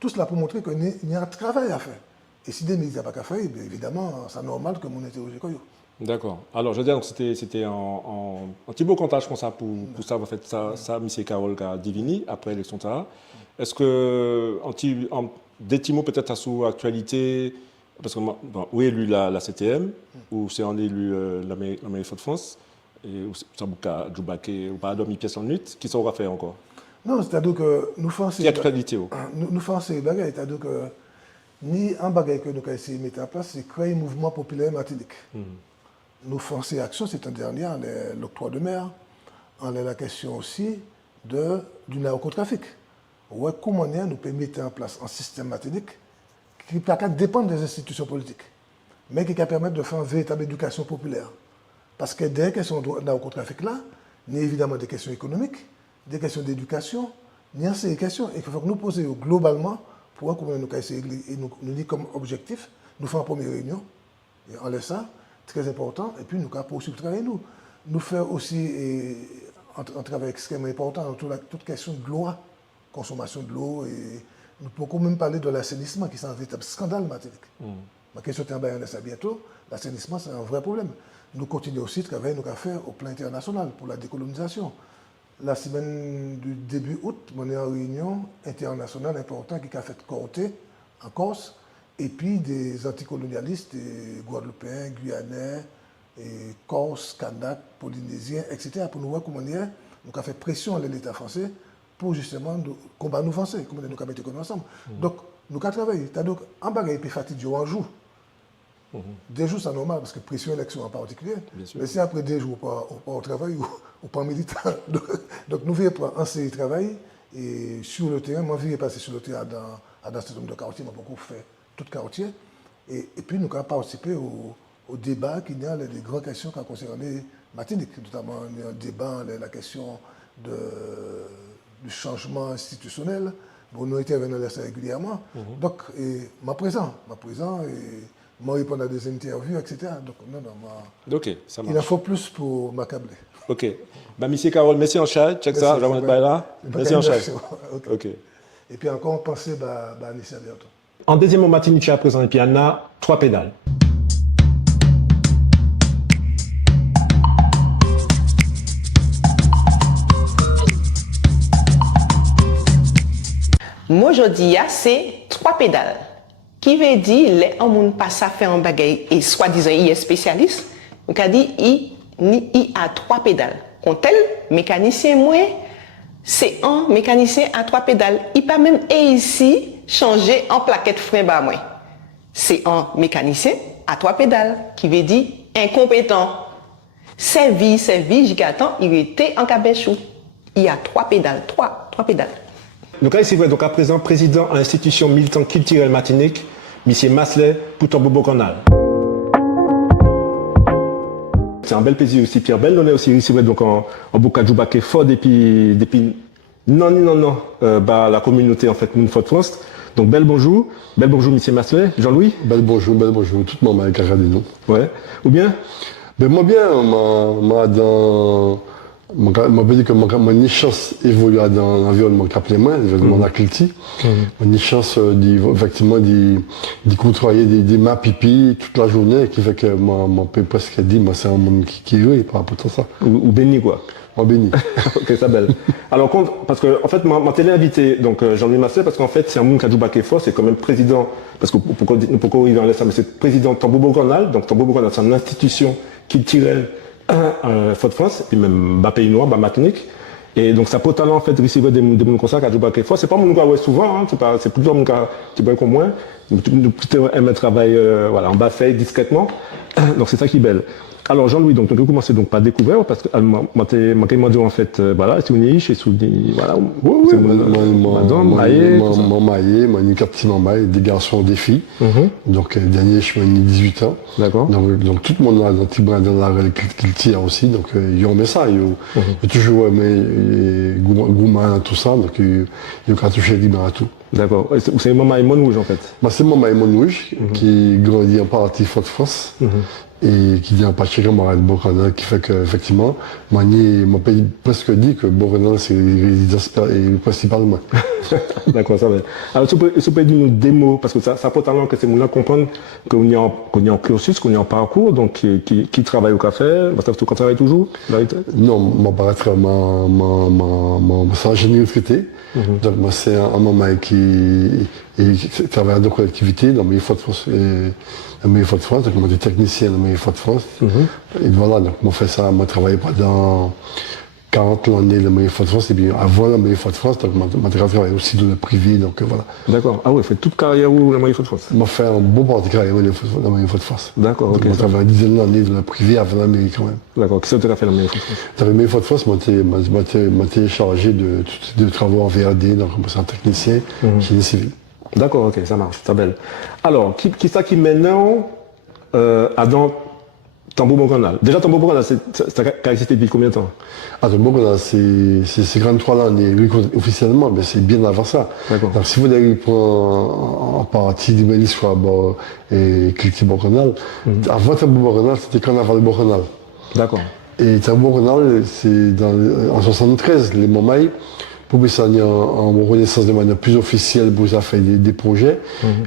tout cela pour montrer qu'il y a un travail à faire. Et si des militaires n'ont pas qu'à faire, bien évidemment, c'est normal que mon interroger. D'accord. Alors, je veux dire, donc c'était en petit beau comptage comme ça pour ça, en fait, ça, M. Carole a divini après l'élection de ça. Est-ce que, des petits mots peut-être à sous actualité, parce que moi, bon, où est élu la CTM, ou c'est en élu l'Amérique de France, et où ça bouca Djoubaké, ou pas dormi pièce en nuit, qui ça aura fait encore? Non, c'est-à-dire que nous faisons ces actualité. Nous faisons ces bagailles, c'est-à-dire que ni un bagage que nous avons essayé de mettre en place, c'est créer un mouvement populaire martinique. Nous faisons ces actions, c'est un dernier, l'octroi de mer, on a la question aussi du narcotrafic. Ouais, comment nous pouvons mettre en place un système martinique qui ne peut pas dépendre des institutions politiques, mais qui va permettre de faire une véritable éducation populaire. Parce que des questions de narcotrafic là, il y a évidemment des questions économiques, des questions d'éducation, il y a ces questions, et il faut que nous posions globalement pour voir comment nous essayer et nous dit comme objectif, nous faisons une première réunion, et on laisse ça, très important, et puis nous poursuivre le travail. Nous faisons aussi un travail extrêmement important dans toute question de l'eau, consommation de l'eau, et nous pouvons même parler de l'assainissement, qui est un véritable scandale matériel. Ma question est en ça bientôt, l'assainissement c'est un vrai problème. Nous continuons aussi de travailler, nous avons fait au plan international pour la décolonisation. La semaine du début août, on est en réunion internationale importante qui a fait Corté en Corse, et puis des anticolonialistes, des Guadeloupéens, Guyanais, et Corse, Kanak, Polynésiens, etc. pour nous voir comment on est. Nous avons fait pression à l'État français pour justement combattre nous français, comment nous avons mis ensemble. Donc, nous avons travaillé. Donc, en bagaille, il peut fatiguer un jour. 2 jours, c'est normal, parce que pression élection en particulier. Mais si après 2 jours, on part au travail ou pas militant. Donc, nous venons prendre un série de travail et sur le terrain, moi, je vais passer sur le terrain dans un certain nombre de quartiers, moi, beaucoup fait tout quartier. Et puis, nous avons participé au débat qui y a des grandes questions qui ont concerné Martinique, notamment un débat, la question du changement institutionnel. Bon, nous intervenons là-dessus régulièrement. Donc, ma présence, et moi répondre à des interviews, etc. Donc, ok, ça marche. Il en faut plus pour m'accabler. Ok. Bah, M. Carole, merci en chat. Check ça, je vais mettre là. Merci en chat. Ok. Et puis encore, pensez à Anissa bientôt. En deuxième au Martinique, à présent, et puis on a 3 pédales. Moi, je dis, c'est 3 pédales. Qui veut dire, les gens passent à faire un bagage et soi-disant, il est spécialiste. Donc, il dit, il a 3 pédales. Quand tel mécanicien, moi, c'est un mécanicien à 3 pédales. Il peut même ici changer en plaquette frein bas moi. C'est un mécanicien à 3 pédales qui veut dire incompétent. Servi, jusqu'à temps, il était en cabechou. Il y a 3 pédales, 3 pédales. Donc là, c'est vrai, donc à présent, président à l'institution militante culturelle Martinique, M. Masley, pour Tambobo Canal. C'est un bel plaisir aussi, Pierre Bell. On est aussi ici, donc en Boka Djoubaké fort depuis non, la communauté en fait, Mounfort France. Donc bel bonjour, M. Masley, Jean-Louis. Bel bonjour, tout le monde m'a regardé nous. Ouais. Ou bien? Ben moi bien, m'a dit que mon chance évolue dans l'environnement qu'appelait moi, l'environnement de la culture. Mon chance effectivement d'y côtoyer des mains pipi toute la journée, qui fait que mon père presque dit, moi c'est un monde qui joue par rapport à ça. Ou béni quoi. En béni. Ok, ça belle. Alors parce que en fait, ma télé invité donc Jean-Louis Massé, parce qu'en fait c'est un monde qui a Djoubaké fort, c'est quand même président, parce que pourquoi il en laisse ça, mais c'est président Tambobo Canal, donc Tambobo Canal c'est une institution culturelle Fort France, et puis même pays noir, Martinique. Et donc ça peut talent en fait recevoir des gens comme ça qui a Djoubaké fort. C'est pas mon gars souvent, c'est plutôt mon gars qui est comme moi. Nous plutôt aime travailler en bas fait discrètement. Donc c'est ça qui est belle. Alors Jean-Louis, donc on peut commencer donc par découvrir parce que moi dit en fait voilà, c'est une niche et sous voilà. Oui, madame, maillé, mon capitaine maillé, des garçons, des filles. Donc dernier je suis 18 ans. D'accord. Donc tout le monde a dans la qu'il tire aussi, donc ils ont mis ça, ils ont toujours aimé Gouma tout ça, donc ils ont touché libre à tout. D'accord. C'est maman et mon rouge en fait. Moi, c'est mon Maïmon Rouge, qui grandit en partie Fort-de-France, et qui dit en partie camarade Bocanal, qui fait qu'effectivement, mon pays presque dit que Bocanal, c'est principalement. D'accord, ça va. Alors, tu peux dire nous des mots, parce que ça peut tellement que c'est moulin comprendre qu'on est en cursus, qu'on est en parcours, donc qui travaille au café, parce que tu travailles toujours, la vérité? Non, mon père travaille, c'est ingénieur traité. Donc, moi, c'est un maman qui travaille dans la collectivité, dans mes Fort-de-France, donc, moi, j'étais technicien dans mes Fort-de-France. Et voilà, donc, moi, fait ça, moi, travaillé pendant 40 ans dans mes Fort-de-France, et puis avant dans mes Fort-de-France, donc, moi, travaillé aussi dans le privé, donc, voilà. D'accord. Ah oui, fait toute carrière où dans mes Fort-de-France? Moi, fait un bon parti de carrière dans mes Fort-de-France. D'accord, ok. Moi, travaillé une dizaine d'années dans le privé avant l'Amérique, quand même. D'accord. Qu'est-ce que tu as fait dans mes Fort-de-France? Dans mes Fort-de-France, moi, j'étais chargé de travaux en VAD, donc, moi, c'est un technicien, génie civil. D'accord, ok, ça marche, c'est belle. Alors, qui ça qui maintenant dans Tambour-Bocanal? Déjà, Tambour-Bocanal, ça existé depuis combien de temps? Tambour-Bocanal, c'est 43 ans, officiellement, mais c'est bien avant ça. D'accord. Donc, si vous allez prendre en partie de l'histoire et Cliquet-Bocanal, avant Tambour-Bocanal, c'était Carnaval-Bocanal. D'accord. Et Tambour-Bocanal, c'est en 73, les Momailles, pour que ça ait en renaissance de manière plus officielle, pour ça faire des projets,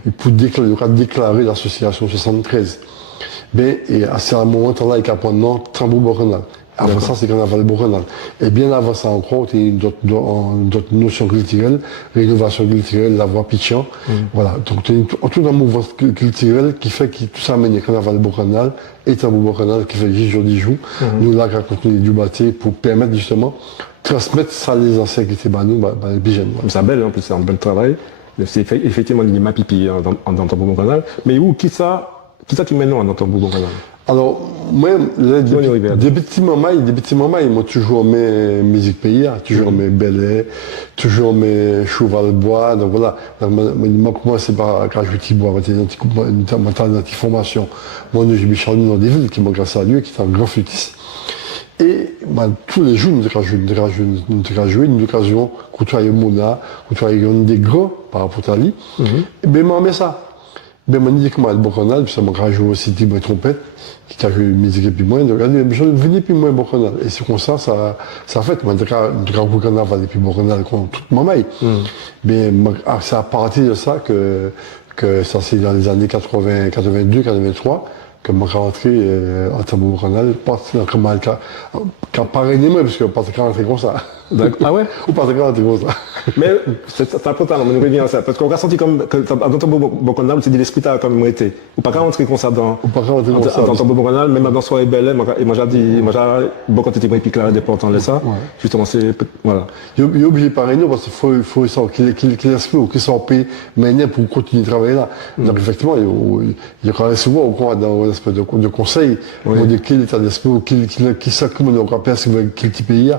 et pour déclarer l'association 73. Mais c'est à un moment-là, il y a un nom Tambour-Bocanal. Avant ça, c'est Carnaval-Bocanal. Et bien avant ça encore, il y a d'autres notions culturelles, rénovation culturelle, la voie pitchant. Voilà. Donc, tout un mouvement culturel qui fait que tout ça amène Carnaval-Bocanal et Tambour-Bocanal qui fait juste jour du jour. Nous, là, quand on du bâti pour permettre justement transmettre ça les anciens qui étaient nous, les plus jeunes. C'est belle, en plus, c'est un bel travail. C'est effectivement une ma pipi dans Tambour-Bocanal. Mais où, qui ça qui mène dans Tambour-Bocanal? Alors, moi, des petits moments, ils m'ont toujours mis musique pays, toujours mis Belay, toujours mis Cheval Bois, donc voilà. Moi, commencé par quand je suis bois, une formation. Moi, j'ai mis Charles dans des villes qui m'ont grâce à lui, qui est un grand flûtiste. Et tous les jours, nous avons côtoyé Mouna, côtoyé des gros par rapport à lui. Et bien, moi, mais ça. Ben, moi, je dis que moi, le Bocanal, puis ça m'a joué aussi des trompette, qui a joué musique et puis moi, donc, je venais puis moi, le Bocanal. Et c'est comme ça a fait. Moi, je au carnaval et puis Bocanal, toute ma maille. Mais, c'est à partir de ça que ça, c'est dans les années 80, 82, 83, que je suis rentré en Tambour-Bocanal, pas parrainé moi, parce que pas rentré comme ça. Ah ouais? Ou pas rentré comme ça. Mais c'est important, on revient à ça. Parce qu'on a senti comme que dans Tambour-Bocanal, c'est dit l'esprit a quand même été. Ou pas rentrer comme ça dans Tambour-Bocanal, même dans Soirée Belle, et moi j'ai dit, bon, quand tu étais puis clair, dépendant de ça, justement, c'est, voilà. Il est obligé de parrainer parce qu'il faut qu'il l'esprit ou qu'il soit payé maintenant pour continuer de travailler là. Donc, effectivement, il y a quand même souvent au cours dans une espèce de conseil, de quel état d'esprit, ou qui s'accumule au rappel sur quel type pays.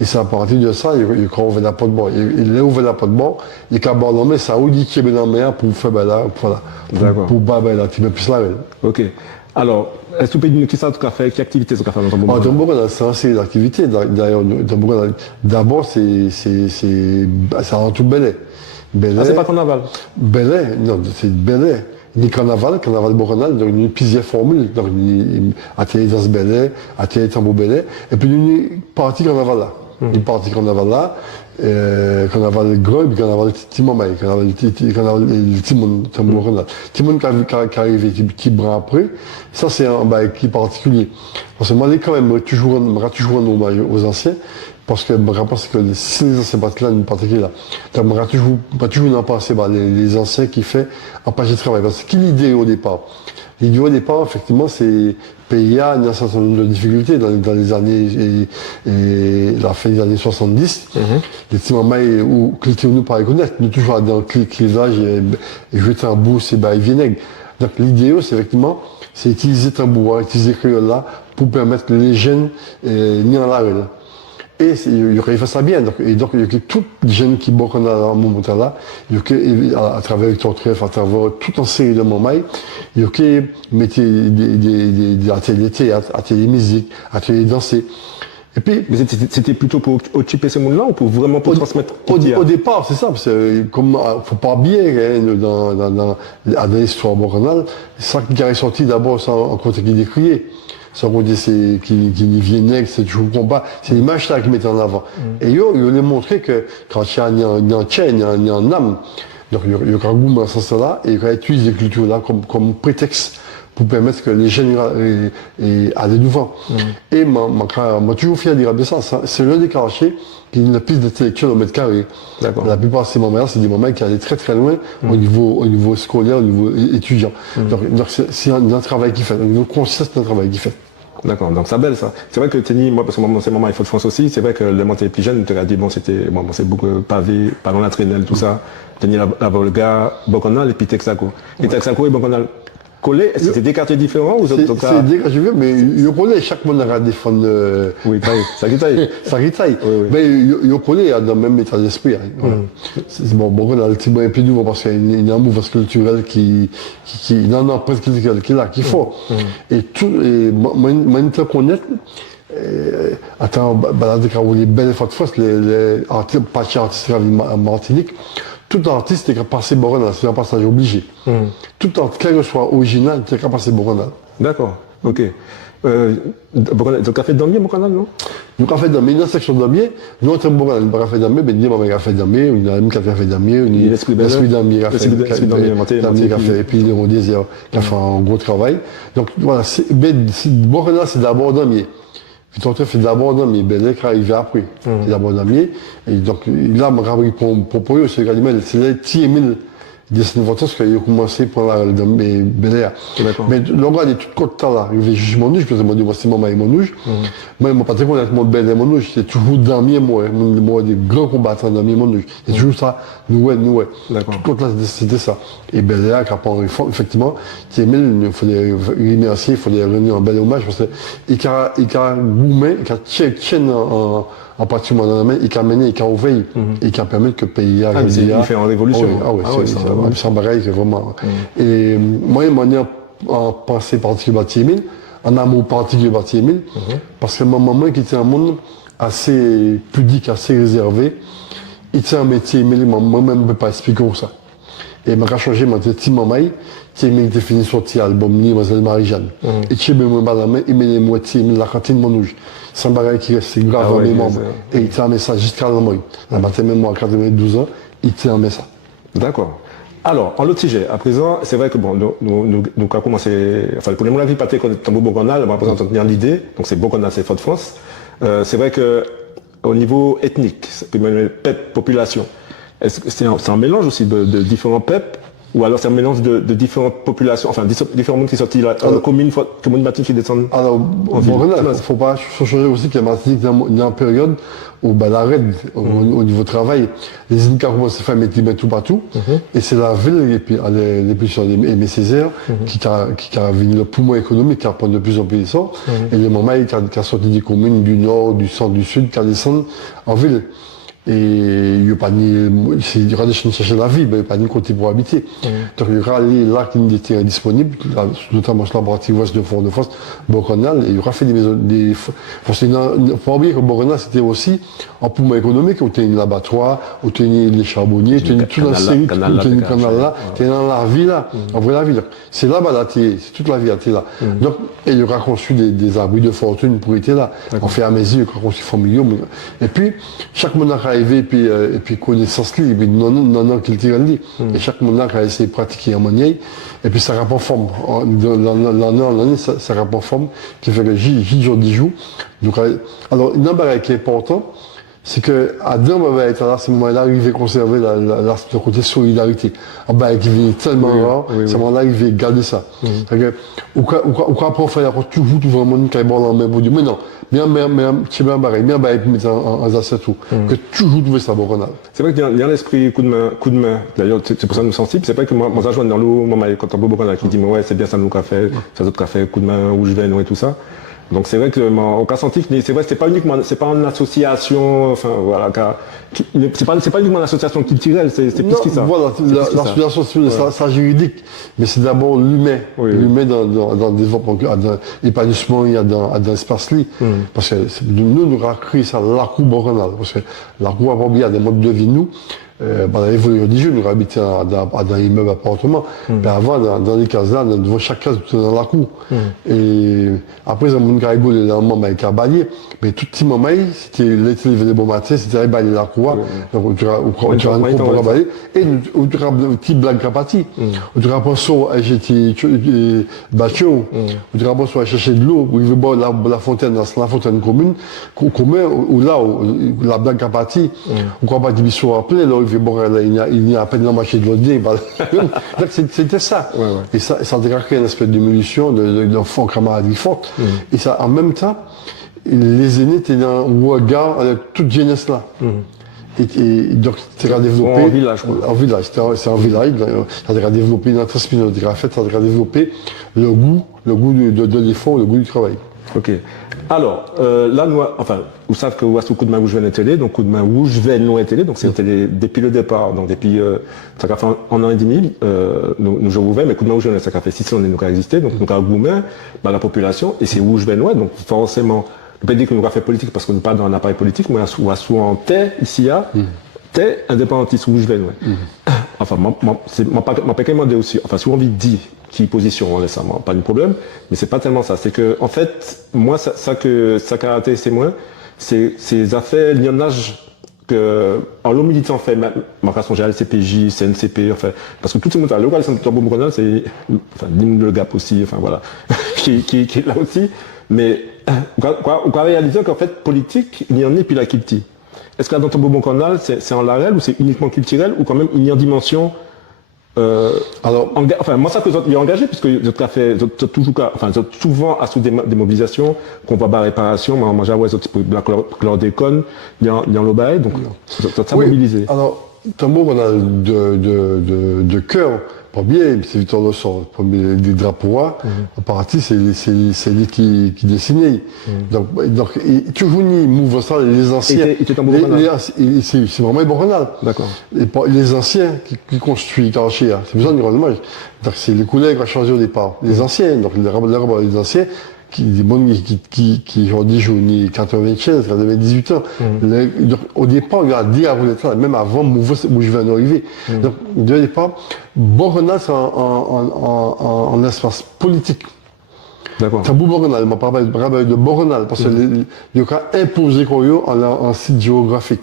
Et c'est à partir de ça, il a ouvert la porte de bord. Il a ouvert la porte de bord, il a abandonné ça, ou dit qu'il est dans la mer pour faire là, voilà. D'accord. Pour battre là, tu peux plus la veille. Ok. Alors, est-ce que tu peux dire qui ça, tout à fait, quelle activité ça fait dans Tambour-Bocanal? Dans Tambour-Bocanal, c'est une série d'activités. D'ailleurs, d'abord, ça rend tout Belay. Ah, c'est pas carnaval? Belay, non, c'est Belay. Ni carnaval Bocanal, donc une plusieurs formules, donc atelier dans Belay, atelier Tambour Belay, et puis une partie carnaval là. Une partie carnaval là, carnaval gros, puis carnaval Timon, carnaval Timon Tambour-Bocanal. Timon qui arrive un petit bras après, ça c'est un bail qui est particulier. Parce que moi, quand même, toujours un hommage aux anciens, parce que je pense que si les anciens partent là, une partie là. Donc, je toujours en penser les anciens qui font un page de travail. Parce que quelle idée au départ? L'idée au départ, effectivement, c'est PIA, il y a un certain nombre de difficultés dans les années, et la fin des années 70. Les petits moments où nous pas reconnaître, nous toujours dans le clivage et jeter un bout, c'est vinaigre. Donc, l'idée, c'est effectivement, c'est utiliser tambour, utiliser créole là, pour permettre que les jeunes, ni en la rue. Et il aurait fait ça bien. Donc, il y a tous les jeunes qui boivent dans ce moment-là, à travers le Tortref, à travers toute une série de moments, il y a qui mettaient des ateliers théâtre, ateliers musique, ateliers danser. Et puis, Mais c'était plutôt pour occuper ce monde-là ou pour vraiment pour transmettre au départ, c'est ça, parce que comme faut pas oublier hein, dans l'histoire bocanale, ça qui est sorti d'abord en côté qui décrié. Sans côté qui viennent, c'est toujours le combat, c'est l'image là qui mettent en avant. Et ils ont montré que quand il y a un chaîne, il y a un âme, donc il y a un goût dans ce sens-là, et ils utilisent les cultures là comme prétexte pour permettre que les jeunes aillent devant. Et moi toujours fier de dire ça, c'est l'un des quartiers qui a une piste d'intellectuel au mètre carré. La plupart de ces moments-là, c'est des moments qui allaient très très loin au niveau scolaire, au niveau étudiant. Donc c'est un travail qui fait, au niveau conscience d'un travail qui fait. D'accord, donc c'est belle ça. C'est vrai que Tenny, moi, parce que moi, c'est maman il faut de France aussi, c'est vrai que le moment plus jeune, tu as dit, bon, c'est beaucoup pavé, par la traînelle, tout ça. Tenny la Volga, Boconal et puis Texaco. Et Texaco et Boconal collés, est-ce que c'est des quartiers différents ou c'est des quartiers, mais je connais, chaque monde a défendre. Oui, ça guitaille. Ça guitaille. Oui. Mais je connais, dans le même état d'esprit. Hein. Voilà. C'est bon, Boconal, le petit peu plus nouveau parce qu'il y a une mouvance culturelle qui non, presque culturelle qui est là, qu'il faut. Et tout, moi, je te connais. Attends, balade quand les belles fois de France, les artistes en Martinique, tout artiste est capable de passer Boconal, c'est un passage obligé. Tout artiste, quel que soit original, est capable de passer Boconal. D'accord, ok. Donc, café d'Amier, Boconal, non? Le café d'Amier, dans la section d'Amier, nous, on a Boconal, le café d'Amier, mais on a un café d'Amier, on a un café d'Amier, on a l'esprit d'Amier, café, et puis on désire, qui a fait un gros travail. Donc, voilà, Boconal, c'est d'abord d'Amier. Puis on fait d'abord d'Amier, Bel qui arrive après. C'est d'abord d'Amier. Et donc, là, mon rabri pour eux, c'est les Tiemil des Sénévateurs qui ont commencé pour la Bel Air. Mais le gars, il est tout côté là. Il veut juste Monouche, parce que moi, c'est maman et Monouche. Moi, je ne pas très connaître mon Bel et Monouche. C'est toujours d'Amier, moi, des grands combattants d'Amier et Monouche. C'est toujours ça. Nous, tout côté là, c'était ça. Et Bel Air, qui a pas effectivement, Tiemil, il faut les remercier, il faut les rendre un bel hommage, parce qu'il a gourmet, il a tient en patrimoine dans la main, il a mené, il a ouvert, et qui a permis que le pays a il fait en révolution. c'est pareil, c'est vraiment. Et moi, il en pensée particulière à Tiemil, en amour particulier à Tiemil, parce que ma maman qui était un monde assez pudique, assez réservé, il était un métier, moi-même, je ne peux pas expliquer ça. Et m'a changé, m'a dit, maman, Tiemil était fini sortir album, Mademoiselle Marie-Jeanne. Et Tiemil m'a dans la main, il m'a dit, moi, Tiemil, la cantine Monouge. C'est un bagage qui reste grave en mémoire. Et il tient un message jusqu'à la mort. La matin, même moi, à 92 ans, il tient un message. D'accord. Alors, en l'autre sujet, à présent, c'est vrai que bon, nous avons commencé, enfin, pour les gens qui partent comme Tambour Boconal, on va présenter l'idée, donc c'est Boconal, c'est Fort-de-France. C'est vrai que, au niveau ethnique, peuple, population, est-ce que c'est un mélange aussi de différents peuples? Ou alors c'est un mélange de différentes populations, enfin différents mondes qui sont sortis là, commune Martinique qui descendent. Alors, il ne faut pas changer aussi que la Martinique, il y a une période où l'arrêt au niveau travail, les Incas commencent à faire mettre tout partout, et c'est la ville, et puis les pulsions d'Aimé Césaire, qui a venu le poumon économique, qui a pris de plus en plus d'essor, et les moments qui a sorti des communes du nord, du centre, du sud, qui a descendu en ville. Et il n'y a pas ni, il y aura des choses chercher la vie, mais il n'y a pas ni côté pour habiter. Donc il y aura là qui étaient disponibles, notamment sur la partie ouest de Fort-de-France, Boconal, et il y aura fait des maisons, faut pas oublier que Boconal c'était aussi un poumon économique, où tu as l'abattoir, où tu as les charbonniers, tu as toute la série, tu as le canal là, tu es dans la vie là, en vrai la vie. C'est là-bas là, c'est toute la vie là, tu es là. Donc, et il y aura construit des abris de fortune pour être là. On fait à mes yeux, il y aura construit familiaux. Et puis, chaque monde arrivé et puis connaissance libre, et non culturelle. Et chaque monde a essayé de pratiquer en manière, et puis ça rapporte forme. L'année, ça rapporte forme, qui fait que j'y joue 10 jours. Donc, alors, une chose qui est important, c'est que, à deux moments, à ce moment-là, il veut conserver le côté solidarité. En bas, qui vient tellement rare, ce moment-là, il veut garder ça. C'est-à-dire que, ou quand on fait toujours le monde qui est bon dans le même, mais non. Bien, c'est bien pareil, bien, mettre en asset tout. Que toujours trouver ça Boconal. C'est vrai qu'il y a l'esprit coup de main. D'ailleurs, c'est pour ça que nous sommes sensibles. C'est vrai que moi, ça joue dans l'eau, quand on Boconal qui dit, mais ouais, c'est bien ça, nous, café, ça d'autres café, coup de main, où je vais, nous et tout ça. Donc c'est vrai que on a senti que c'est vrai c'est pas une association, enfin voilà, c'est pas uniquement une association culturelle, c'est plus Non, que ça. voilà, l'association civile, c'est juridique, mais c'est d'abord l'humain, l'humain dans le développement, dans l'épanouissement, il y a dans l'espace lit, parce que nous avons créé ça la cour boronale, parce que la cour a pas bien des modes de vie nous. On a évolué du jeu, nous habité dans un immeuble appartement. Mais avant, dans les cases là, devant chaque case, tout dans la cour. Et après, on a évolué dans le moment avec un balai. Mais tout petit moment, c'était l'été, le bon matin, c'était un balai la cour. Donc, tu as un cours pour la balai. Et tu as un petit blague capati. Tu as un pensé à jeter bâtiment. Tu as un pensé à chercher de l'eau. Il veut boire la fontaine, dans la fontaine commune, ou là, la blague capati. On croit pas qu'il soit appelé, là, il y a à peine la moitié de l'autre dé. Donc c'était ça. Et ça a créé une espèce d'émulsion, de fond camaraderie forte. Et ça, en même temps, les aînés étaient dans un regard avec toute jeunesse là. Et donc, tu as développé. En village, quoi. En village, c'est un village. Ça a développé une transmission, ça a développé le goût de l'effort, le goût du travail. Ok. Alors, là, nous, enfin, vous savez que Ouassou Coup de main rouge vient télé, donc Coup de main rouge vient nous télé, donc c'est télé depuis le départ, donc depuis, ça a fait un an et demi, nous jouons ouvert, mais Coup de main rouge ça a fait 6 ans, nous avons existé, donc nous avons goûté, la population, et c'est rouge vient donc forcément, on peut dire que nous avons fait politique parce qu'on n'est pas dans un appareil politique, mais Ouassou en terre, ici, t'es indépendantiste rouge vient Enfin, m'a pas demandé aussi, enfin, souvent envie de dire, qui position récemment, pas de problème, mais c'est pas tellement ça. C'est que, en fait, moi, ça caractérise c'est moi, c'est ces affaires, lionnage que, en l'homme militant fait, ma façon générale, CPJ, CNCP, enfin, parce que tout le monde, le coalition de Tambour c'est, enfin, le Gap aussi, enfin, voilà, qui est là aussi, mais, on va réaliser qu'en fait, politique, il y en a puis la Kilti. Est-ce que là, dans Tambour c'est en l'arrêt ou c'est uniquement culturel ou quand même il y a une dimension alors, enfin, moi, ça que vous êtes engagé, puisque vous êtes toujours, enfin, vous êtes souvent à sous des mobilisations, qu'on voit par réparation, moi, j'ai la chlordécone, il y a l'obaï, donc, vous êtes mobilisé. Alors, Tambour, on a de cœur, pas bien, c'est Victor Le Sort, des drapeaux, en partie, c'est lui qui dessinait. Donc, toujours ni mouvement ça, les anciens. C'est vraiment boronal. D'accord. Les anciens qui construisent Carachia, c'est besoin du rendement. Donc, c'est les collègues qui ont changé au départ. Les anciens, donc, les anciens, qui ont dit, j'ai 96, 98 ans. Au départ, il a dit à vous même avant où je viens d'arriver. Donc, au départ, Boronal, c'est en espace politique. D'accord. Tabou Boronal, je parle de Boronal, parce qu'il y a imposé en site géographique.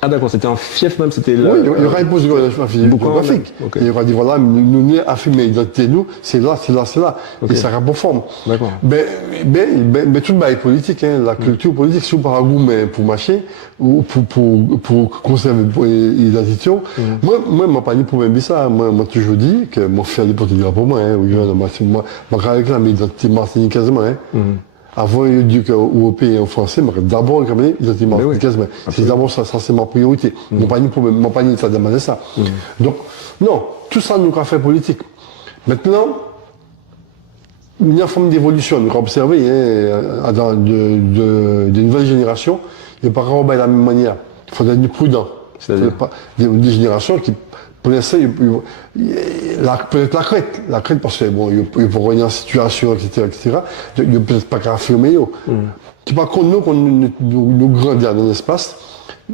Ah d'accord, c'était un fief même, c'était là. Oui, il y aura imposé géographique. Okay. Il y aura dit voilà, nous avons affirmé l'identité, nous, c'est là. Okay. Et ça rend forme. D'accord. Mais tout le monde est politique, hein, la culture politique, si on parle mais pour marcher, ou pour conserver l'identité. Moi, je n'ai pas dit pour même ça. Moi, toujours dit que mon fier de porter pour moi, hein, moi, je réclame l'identité martiniquaise, hein. Avant, il dit qu'Européens et aux Français, mais d'abord, l'identité martiniquaise, c'est d'abord ça, c'est ma priorité. Mon panier, ça demandait ça. Donc, non, tout ça nous a fait politique. Maintenant, il y a une forme d'évolution. Nous avons observé, hein, dans de nouvelles générations, il n'y a pas de la même manière. Il faut être prudent. C'est-à-dire des générations qui, pour l'instant, peut-être la crête parce que bon, il peut revenir en situation, etc. Il ne peut peut-être pas affirmer. Tu pas contre nous grandir dans l'espace.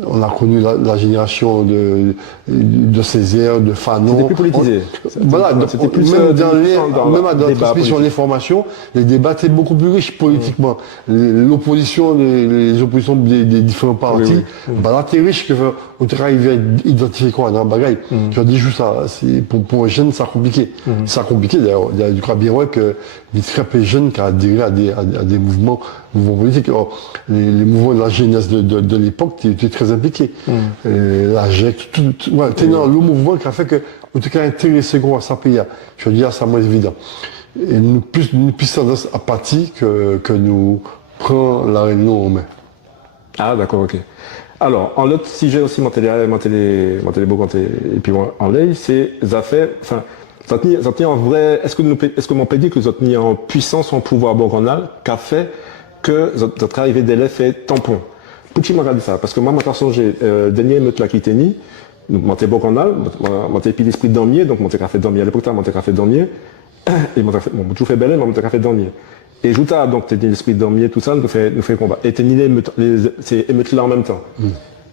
On a connu la génération de Césaire, de Fanon. C'était plus politisé. Voilà, c'était plus même dans la transmission de l'information, les débats étaient beaucoup plus riches politiquement. L'opposition, les oppositions des différents partis, là, t'es riche que on arrive à identifier quoi dans un bagaille. Tu as dit juste ça, pour un jeune, c'est compliqué. C'est compliqué d'ailleurs. Il y a du cas bien vrai que des très jeunes qui ont adhéré à des mouvements politiques. Alors, les mouvements de la jeunesse de l'époque, tu es très impliqué. La GEC, t'es dans le mouvement qui a fait que, en tout cas, intéressé à ça pays. Je veux dire, ça moins évident. Et nous plus tendance apathie que nous prend la réunion en main. Ah, d'accord, ok. Alors, en l'autre sujet aussi, mon télé et puis en l'ail, c'est les affaires, enfin, ça tenait en vrai, est-ce que mon pays que ça tenait en puissance, en pouvoir boronal, qu'a fait, que notre arrivée d'élève fait tampon. Pourquoi m'a dit ça? Parce que moi, je songé, dernier meute la kiteni, donc, monté bon canal, monté puis l'esprit de dormier, donc monté café dormier à l'époque, monté café dormier, et monté café, bon, tout fait belle, monté café dormier. Et j'outa, donc, t'es l'esprit de dormier, tout ça, nous fait combat. Et t'es c'est émeute là en même temps.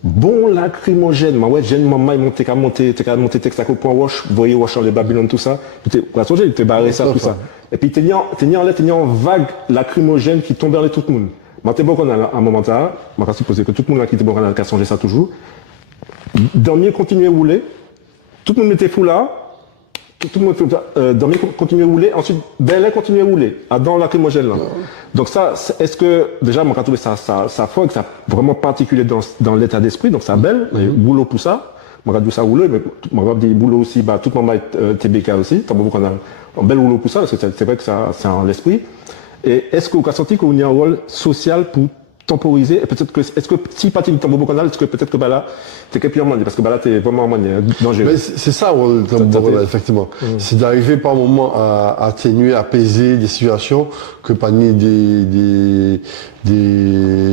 Bon lacrymogène, mais ouais, gêne, maman, t'es qu'à monter texte à coup point wash, voyez wash dans les Babylone, tout ça. Tu t'es, songer, il t'est barré ça, tout ça. Et puis t'es en vague lacrymogène qui tombait dans tout le monde. Moi, t'es bon qu'on a un moment là, moi, je supposé que tout le monde a quitté bon qu'on a songé ça toujours. Dormier continuait à rouler, tout le monde était fou là, tout le monde dormier continuait à rouler, ensuite Bel Air continuait à rouler, dans la lacrymogène là. Donc ça, est-ce que déjà moi j'ai trouvé ça fort, ça vraiment particulier dans l'état d'esprit, donc ça belle, boulot pour ça, moi j'ai dit ça rouler, mais moi j'ai dit boulot aussi, bah tout le monde TBK aussi, tant beaucoup qu'on a un bel boulot pour ça, parce que c'est vrai que ça c'est en l'esprit. Et est-ce que vous avez senti qu'on y a un rôle social pour temporiser, et peut-être que, est-ce que si pas tu tambour canal, est-ce que peut-être que bah là, t'es qu'un manier, parce que bah là, t'es vraiment en manier, dangereux. Mais c'est ça, le tambour canal, effectivement. C'est d'arriver par moment à atténuer, apaiser des situations que pas ni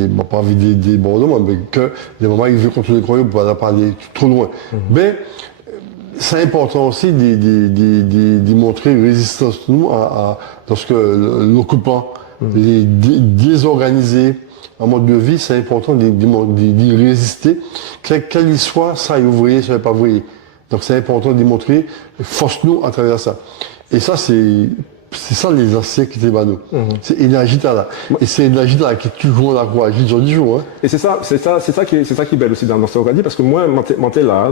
bon, pas envie des débordements, mais que des moments il veut continuer de croire pour pas parler trop loin. Mais, c'est important aussi de montrer résistance nous lorsque l'occupant est désorganisé en mode de vie, c'est important d'y résister, quel qu'il soit, ça est ouvrier, ça n'est pas ouvrier. Donc c'est important d'y montrer, force nous à travers ça. Et ça, c'est ça les anciens qui étaient nous. C'est énergie là. Et c'est énergie là qui est toujours la croix, jour du jour. Hein. Et c'est ça qui est belle aussi dans ce dit, parce que moi, monté là,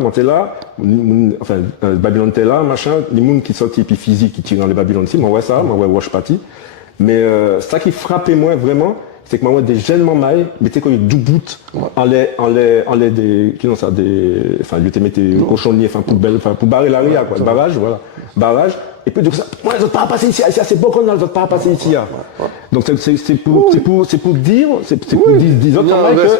enfin, Babylone t'es là, machin, les gens qui sortent puis physique, qui tirent dans les Babylone ici, moi ouais ça, moi ouais wash party. Mais ça qui frappait moi vraiment, c'est que moi des jeunes mamailles mettaient comme du bout en les des qui non ça des enfin ils te mettaient cochonnier enfin poubelle enfin pour barrer l'arrière quoi barrage voilà barrage et puis donc ça moi je pas passer ici c'est bon qu'on a je pas passer ici donc c'est pour dire dire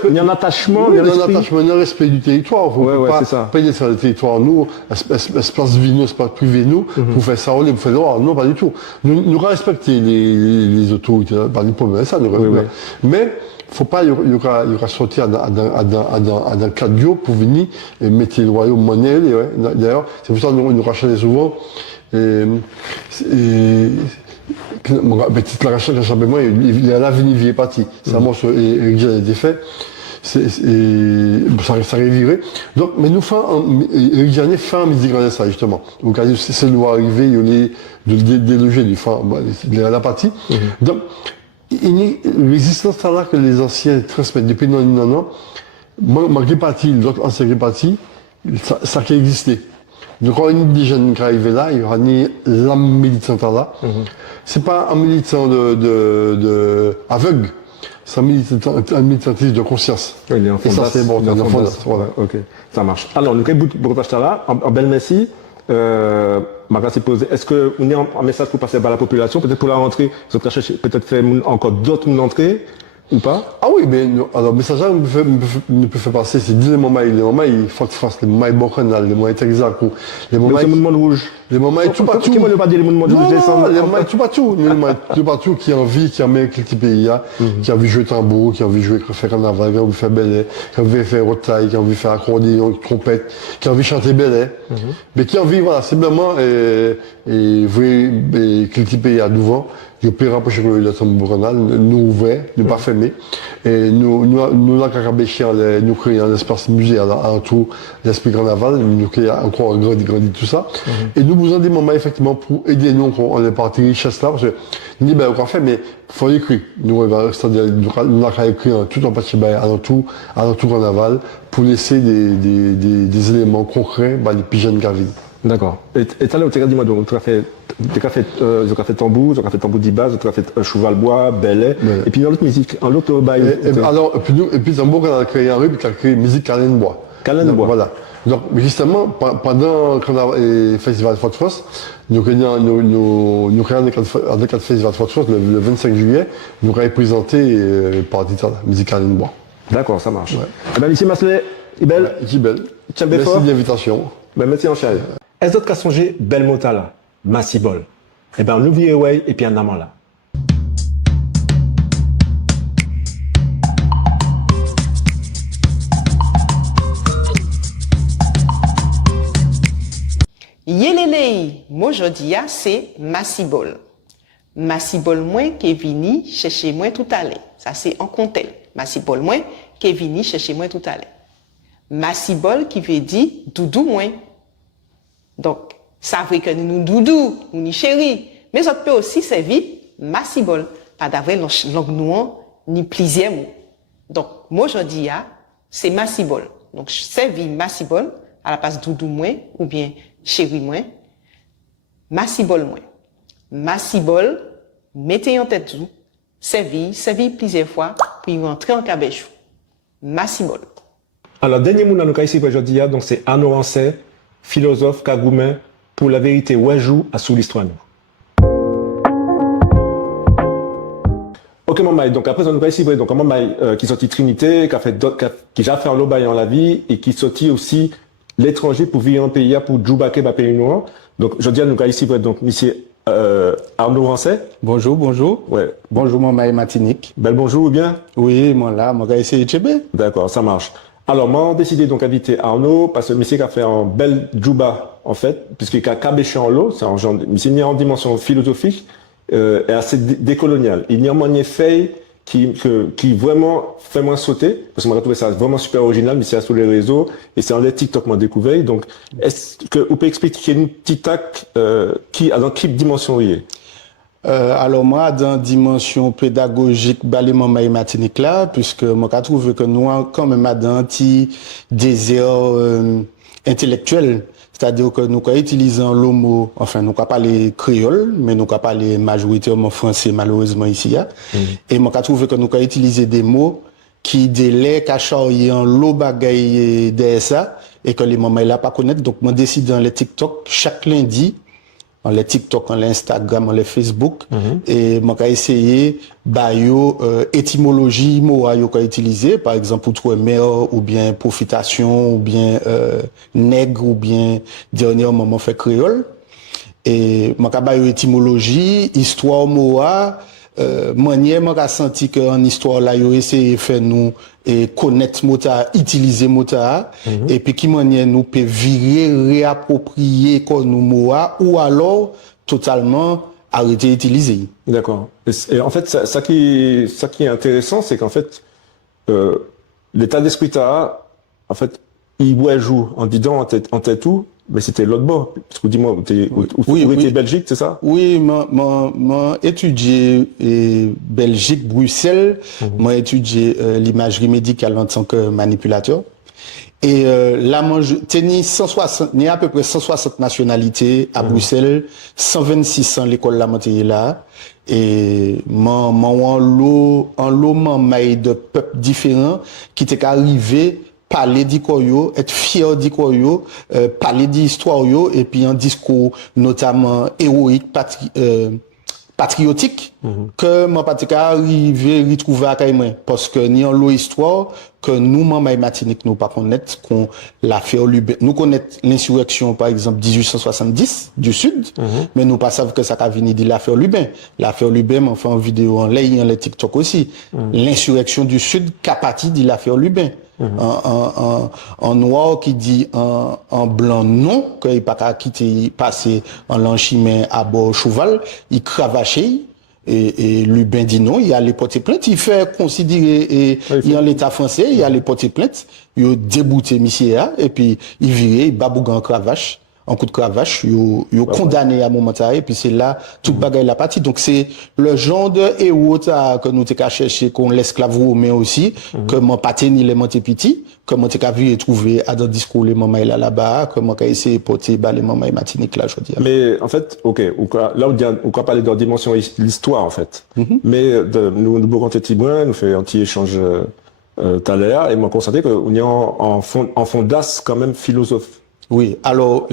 qu'il y a un attachement il y a un attachement un respect du territoire faut pas payer sur le territoire nous espace vie nous espace privé nous pour faire ça on les faire non pas du tout nous respecter les autorités pas du problème ça nous mais faut pas il y aura sortir dans cadre pour venir et mettre les royaumes monnaie d'ailleurs c'est pour ça que nous rachetons souvent petite la rachat moi il est à l'avenir il est parti ça moi j'ai été fait ça revirait donc mais nous Eric fait un musique dans ça justement donc c'est nous arriver il y a des logés du fin la partie donc l'existence là que les anciens transmettent depuis non malgré partie l'autre ancien partie ça qui existait. Donc, quand il y a des jeunes qui arrivent là, il y aura ni l'âme militante là. C'est pas un militant aveugle, c'est un militantisme de conscience. Oui, il est en et ça, c'est bon, il est en fondation. Voilà. Ok, ça marche. Alors, nous avons beaucoup là, en belle messie. Marc posé, est-ce qu'on est un message pour passer par la population, peut-être pour la rentrée, peut-être faire encore d'autres entrées ou pas? Ah oui, mais alors le message ne peut faire passer, c'est les moments il faut que tu fasses les moments bocanal, les moments exacts ou les moments rouge. Les moments tout partout. Qui ne pas dire les moments rouge les moments tout partout, les moments tout partout qui a envie, qui aime quel type pays qui a envie de jouer tambour, qui a envie de jouer faire carnaval, qui a envie de faire belé, qui a envie de faire rotaille, qui a envie de faire accordéon, trompette, qui a envie de chanter belé. Mais qui a envie voilà, simplement et quel type pays à devant. Je peux rapprocher le tambour canal, nous ouvrir, ne pas fermer. Et nous là, quand nous créons un espace musée en tout l'esprit carnaval, nous créons encore un grandi tout ça. Et nous besoin des moments effectivement pour aider nous, on est parti richesse là, parce que nous disons, ben, on va faire, mais faut écrire. Nous, on va écrire tout en partie, à tout carnaval, pour laisser des éléments concrets, les plus jeunes qui arrivent. D'accord. Et tout à l'heure, tu as dit, moi, donc, tu as fait tambour, tu as fait tambour d'Ibaz, tu as fait cheval-bois, belay, et puis dans l'autre musique, en l'autre bail. Et puis tambour, on a créé un rue, puis tu as créé musique Calène-Bois. Calène-Bois. Voilà. Donc, justement, pendant le festival Fort Frost, nous créons un festival Fort Frost le 25 juillet, nous avons présenté par titre musique Calène-Bois. D'accord, ça marche. Eh bien, ici, Masley, Ibel. Ibel. Merci de l'invitation. Merci, en chérie. Est-ce que tu as songé bel mot là? Massibol. Eh bien, on oublie Away et puis un amant là. Yelelei, moi jodi a, c'est massibol. Massibol moins qui est vini chercher moi tout à l'heure. Ça c'est en comptel. Massibol moins qui est vini chercher moi tout à l'heure. Massibol qui veut dire doudou moins. Donc, ça veut que nous doudou, ou ni chéri. Mais ça peut aussi servir massibol. Pas d'avoir langue noire, ni plaisir mot. Donc, moi jodi a, c'est massibol. Donc, servir massibol à la place doudou moins, ou bien chéri moins, massibol moins. Massibol, mettez en tête tout, servi plusieurs fois, puis rentrer en cabèche. Massibol. Alors, dernier mot dans le cas ici aujourd'hui, donc c'est Arnaud Rancet, philosophe, cagoumen, pour la vérité, Ouajou, à sous l'histoire. Ok, maman, donc après, on nous ici, donc maman, qui sortit Trinité, qui a fait d'autres, qui a fait un lobaille en la vie, et qui sortit aussi l'étranger pour vivre en pays, pour Djoubake, pays noir. Donc, je dis à nous ici, donc, monsieur, Arnaud Rancet. Bonjour, bonjour. Ouais. Bonjour, mon maï Matinique. Bel bonjour ou bien? Oui, moi là, moi j'ai essayé de Tchébé. D'accord, ça marche. Alors, moi, j'ai décidé donc d'inviter Arnaud, parce que monsieur a fait un bel djouba, en fait, puisqu'il a cabéché en l'eau, c'est un genre, c'est mis en dimension philosophique, et assez décoloniale. Il y a un fait qui vraiment fait moins sauter, parce que moi j'ai trouvé ça vraiment super original, mais c'est sur les réseaux, et c'est en les TikTok moi découvert. Donc, est-ce que vous pouvez expliquer une petite acte, dans quelle dimension il est? Alors moi, dans dimension pédagogique, balément mathématique là, puisque moi j'ai trouvé que nous, quand même, dans un petit désir intellectuel, c'est-à-dire que nous utilisons le mot, enfin nous parler créole, mais nous parler majoritairement français malheureusement ici. Et moi j'ai trouvé que nous utiliser des mots qui délai cachorient en l'eau bagaille de ça et que les mamans là pas connaître. Donc moi décide dans les TikTok chaque lundi, en les TikTok, en l'Instagram, en les Facebook, et moi j'ai essayé bayo étymologie mots yo qu'a utilisé, par exemple pour trouver mère ou bien profitation ou bien nègre ou bien dernier moment fait créole. Et moi j'ai bayo étymologie, histoire moa manière moi j'ai senti que en histoire là yo essayé faire nous et connaître mota, utiliser mota, et puis qui manière nous peut virer, réapproprier comme nous moa ou alors totalement arrêter d'utiliser. D'accord. Et en fait, ça qui est intéressant, c'est qu'en fait, l'état d'esprit en fait, il joue en disant en tête tout, mais c'était l'autre bord. Parce que dis-moi, vous étiez Belgique, c'est ça? Oui, moi étudié Belgique, Bruxelles, moi étudié l'imagerie médicale en tant que manipulateur. Et là, moi, il y a à peu près 160 nationalités à Bruxelles, 126 ans l'école la montée là. Et en lot de peuples différents qui étaient arrivés parler d'Ikoyo, être fier d'Ikoyo, parler d'histoire yo, et puis un discours notamment héroïque, patriotique, que moi pas arrivé retrouver à Caïmouin, parce que ni en l'histoire que nous mamans Martinique nous pas connaître qu'on l'affaire Lubin, nous connaître l'insurrection par exemple 1870 du sud, mais nous pas savons que ça a venu de l'affaire Lubin. L'affaire Lubin m'a fait en vidéo en ligne, en les TikTok aussi. L'insurrection du sud qu'a parti de l'affaire Lubin. En noir qui dit en blanc non, qu'il pas qu'à quitter passer en l'enchimé à bord cheval, il cravaché et Lubin dit non, il allait porter plainte, il fait considérer il y a l'état français, il allait porter plainte, il a débouté monsieur et puis il virait, il babougan cravache. En coup de cravache, ils condamné à moment et puis c'est là toute bagaille la partie. Donc c'est le genre de héros que nous t'ai cherché qu'on l'esclave romain aussi, que mon pâté ni les monté petit, que mon t'ai vu et trouvé à dans discours les mamans là-bas, que mon qu'a essayé porter les mamans Martinique là je dis. Mais en fait, OK, là on va parler de la dimension l'histoire en fait. Mais nous comptons Tibouin, nous fait un petit échange tout à l'heure et moi constaté que on est en fond d'as quand même philosophe. Oui, alors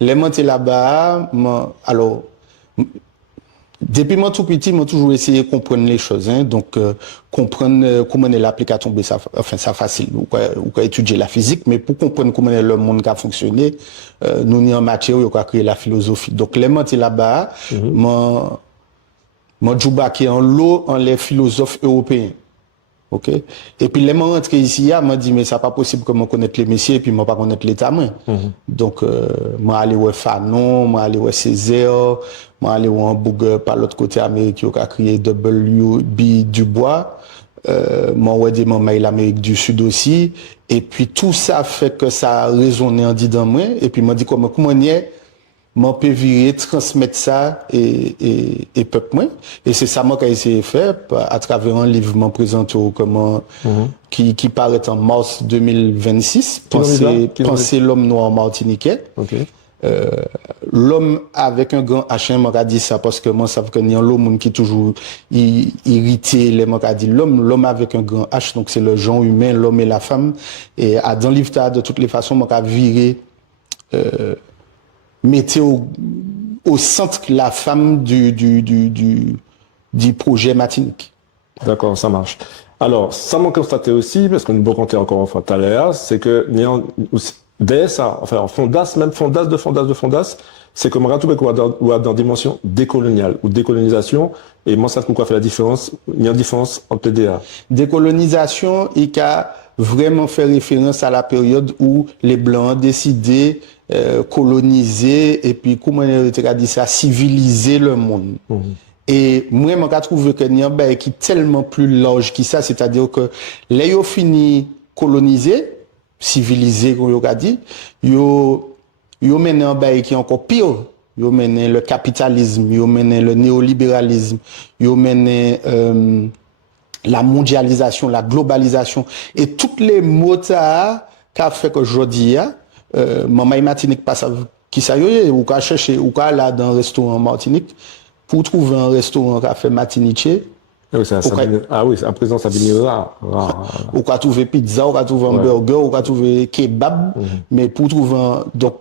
les montés là-bas, alors depuis moi tout petit, moi toujours essayé de comprendre les choses, donc comprendre comment l'application tomber ça, enfin ça facile, ou étudier la physique, mais pour comprendre comment le monde a fonctionné, nous ni en matière, on a créé la philosophie. Donc les montés là-bas, moi Djoubake en l'eau en les philosophes européens. OK? Et puis, les moments rentré ici, m'a dit, mais ça pas possible que moi connaisse les messieurs et puis moi pas connaître l'état, moi. Donc, moi aller voir Fanon, moi aller voir Césaire, moi aller voir Hamburger par l'autre côté Amérique, qui a créé W.B. Dubois. Moi, ouais, des membres l'Amérique du Sud aussi. Et puis, tout ça fait que ça a résonné en dedans moi. Et puis, m'a dit, comment y est, m'en peut virer, transmettre ça et peuple moi. Et c'est ça moi qui ai essayé de faire à travers un livre m'en présente comment qui paraît en mars 2026. Penser l'homme noir martiniquais. Okay. L'homme avec un grand H, m'a dit ça parce que moi savais que n'y a l'homme qui toujours irrité les m'a dit l'homme avec un grand H, donc c'est le genre humain, l'homme et la femme. Et dans le livre de toutes les façons m'a viré mettez au centre la femme du projet Martinique. D'accord, ça marche. Alors, ça m'a constaté aussi, parce qu'on nous a compté encore une fois tout à l'heure, c'est que derrière ça, enfin, en fondas, même fondas, c'est que moi, tout le ou dans dimension décoloniale ou décolonisation, et moi, ça pourquoi fait la différence, il y a une différence entre les deux. Décolonisation, il a vraiment fait référence à la période où les Blancs ont décidé coloniser et puis comment on a dit ça, civiliser le monde. Et moi, je trouve que n'y a un qui est tellement plus large que ça, c'est-à-dire que les yo fini coloniser, civiliser, comme on a dit, yo mené un bail qui est encore pire. Yo mené le capitalisme, yo mené le néolibéralisme, yo mené la mondialisation, la globalisation et toutes les mots ça qu'a fait qu'aujourd'hui maman Martinique pas qui ça y est ou qu'a chercher ou qu'a là dans un restaurant Martinique pour trouver un restaurant café Martinique. Oui, ça, oui, à présent, ça vient là. Ou qu'a trouver pizza, ou qu'a trouver un burger, ou qu'a trouver kebab, mais pour trouver donc,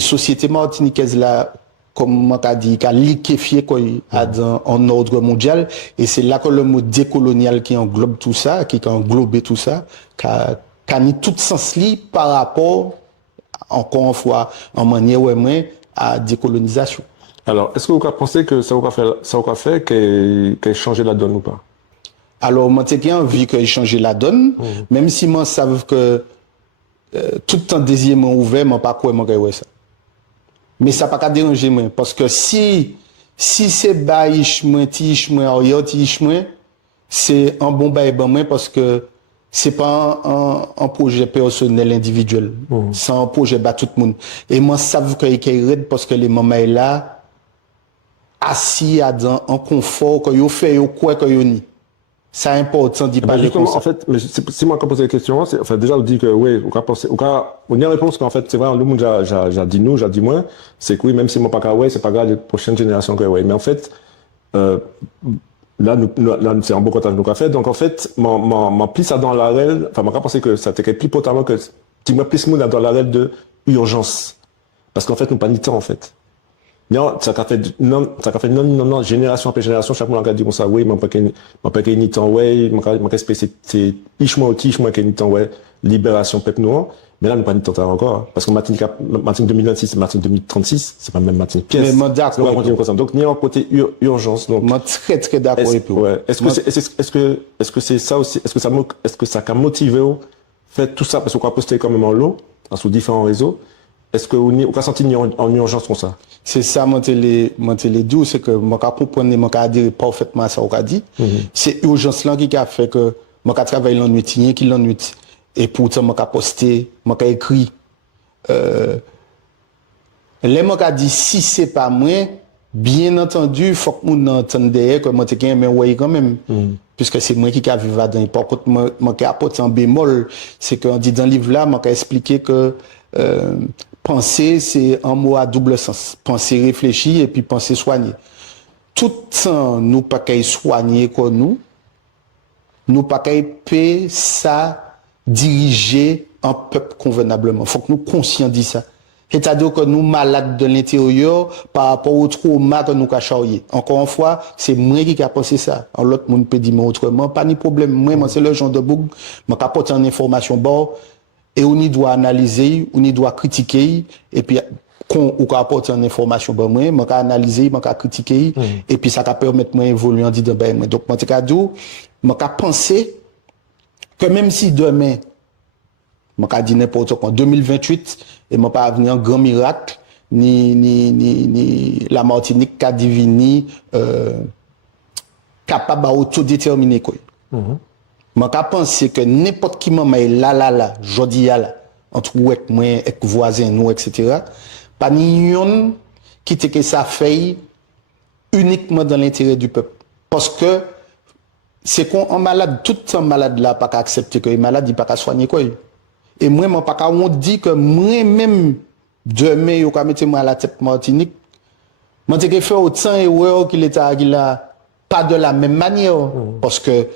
société martiniquaise là, comme on a dit, qui a liquéfié en ordre mondial, et c'est là que le mot décolonial qui englobe tout ça, qui a englobé tout ça, qui a mis tout sens li par rapport, encore une fois, en manière à décolonisation. Alors, est-ce que vous pensez que ça va faire qu'elle changé la donne ou pas? Alors, moi, j'ai envie qu'elle change la donne, même si moi, je savais que tout le temps désir m'a ouvert, moi, pas quoi, moi, ça. Mais ça n'a pas déranger, moi, parce que si c'est baïch, moi, tiche, moi, tiche, moi, c'est un bon baïch, moi, parce que c'est pas un projet personnel, individuel. C'est un projet, tout le monde. Et moi, je savais qu'elle est raide parce que les mamans sont là, assis en confort, que yo fait yo quoi que yo ni. C'est important d'y parler comme ça. En fait, mais c'est moi qui pose la question, enfin, déjà, on dit que, oui, on y a une réponse qu'en fait, c'est vrai, le monde, j'ai dit moi, c'est que oui, même si moi pas ouais, c'est pas grave, les prochaines générations que ouais. Mais en fait, là, c'est un beau comptage nous qu'a fait. Donc, en fait, mon pli ça dans l'arrêt, enfin, moi, pensé que ça était plus potamment que, tu m'as plus dans l'arrêt de urgence. Parce qu'en fait, nous pas ni temps, en fait. Non, ça fait non, génération après génération, chaque monde a dit comme ça, oui, pas ni temps, ouais, m'a c'est ichement ou tichement ni temps, ouais, libération peuple noir. Mais là, nous pas ni temps encore, parce que Martinique 2026, c'est Martinique 2036, c'est pas même Martinique pièce. Mais d'accord. Donc, ni en côté urgence, donc. Moi, très d'accord avec vous. Ouais. Est-ce que c'est ça aussi, est-ce que ça a motivé, fait tout ça, parce qu'on a posté quand même en lot, sous différents réseaux. Est-ce que vous avez senti en urgence comme ça? C'est ça, moi, dit, c'est que moi, je comprends, moi, je adhère parfaitement à ça, on dit. C'est urgence là qui a fait que moi, je travaille l'ennui, qui l'ennui. Et pourtant, moi, je posté, moi, je écrit. Là, moi, je dit, si c'est pas moi, bien entendu, il faut que nous entendions que moi, je suis ouais quand même. Puisque c'est moi qui ai vécu là-dedans. Par contre, moi, je apporté un bémol. C'est qu'on dit dans le livre là, moi, je expliqué que, penser, c'est un mot à double sens. Penser réfléchir et puis penser soigner. Tout temps, nous pas qu'à soigner comme nous pas qu'à payer ça, diriger un peuple convenablement. Faut que nous conscientisons ça. C'est-à-dire que nous malades de l'intérieur par rapport au trauma que nous avons charrié. Encore une fois, c'est moi qui ai pensé ça. L'autre monde peut dire autrement, pas de problème. Moi, c'est le genre de bouc, je apporte une information bon. Et on y doit analyser, on y doit critiquer, et puis quand on apporte une information ben moi, on analyser, on critiquer, et puis ça va permettre moi évoluer en disant ben moi. Donc moi je penser que même si demain, je vais dire n'importe quoi, en 2028, et je ne vais pas venir un grand miracle, ni la Martinique qui a divini capable d'autodéterminer quoi. Je pense que n'importe qui m'a là, jodi là, entre moi et voisins nous etc. Pas ni yon qui te que ça fait uniquement dans l'intérêt du peuple. Parce que c'est qu'on malade, tout un malade là pas qu'à accepter que est malade, il pas qu'à soigner quoi. Et moi pas qu'à on dit que moi même demain yo ka mettre moi à la tête Martinique, moi te que faire autant erreur qu'il était là pas de la même manière parce que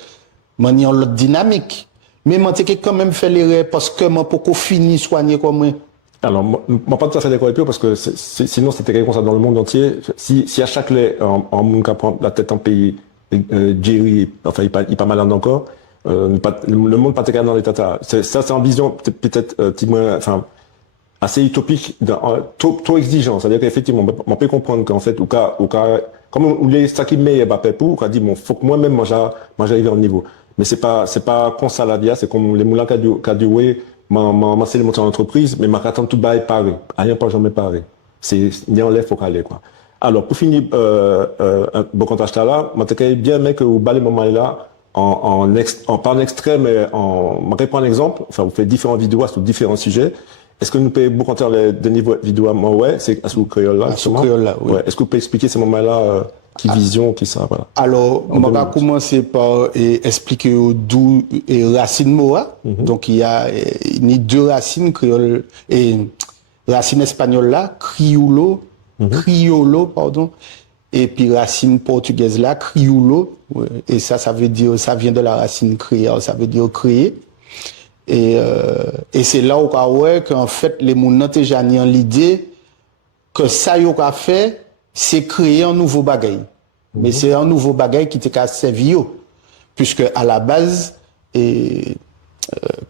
man y a l'autre dynamique. Mais moi te que quand même fait l'erreur parce que moi pour qu'on finisse soigner comme moi. Alors, moi, pas tout à fait d'accord avec lui, parce que sinon, c'était comme ça dans le monde entier. Si à chaque lait, en monde qui prend la tête en pays, Jerry, enfin, il pas malade encore, le monde pas dans l'état. Ça, c'est en vision, peut-être, enfin, assez utopique, trop exigeant. C'est-à-dire qu'effectivement, on peut comprendre qu'en fait, comme on les ça qui met, on a dit, bon, faut que moi-même, moi, j'arrive au niveau. Mais c'est pas comme ça la vie, c'est comme les moulins qu'a du way, c'est les montées en entreprise, mais ma attend tout bas est paré. Rien pas jamais paré. C'est, ni en l'air, faut qu'aller, quoi. Alors, pour finir, bon, quand j'étais là, moi, t'es bien, mec, vous balez moment là, pas en extrême, mais je vais prendre un exemple. Enfin, vous faites différentes vidéos sur différents sujets. Est-ce que nous pouvons vous compter les niveaux vidéo, ouais, c'est sous créole là, sous créole là, oui. Ouais. Est-ce que vous pouvez expliquer ces moments-là, qui vision, qui ça, voilà. Alors, on va commencer par expliquer d'où est racine Moa. Donc, il y a ni deux racines créole et racine espagnole là, crioulo, pardon, et puis racine portugaise là, crioulo, ouais, et ça veut dire, ça vient de la racine créole, ça veut dire créer. Et c'est là où on voit qu'en fait, les gens n'ont déjà l'idée que ça y a fait, c'est créer un nouveau bagage. Mais c'est un nouveau bagage qui t'a servi, puisque à la base,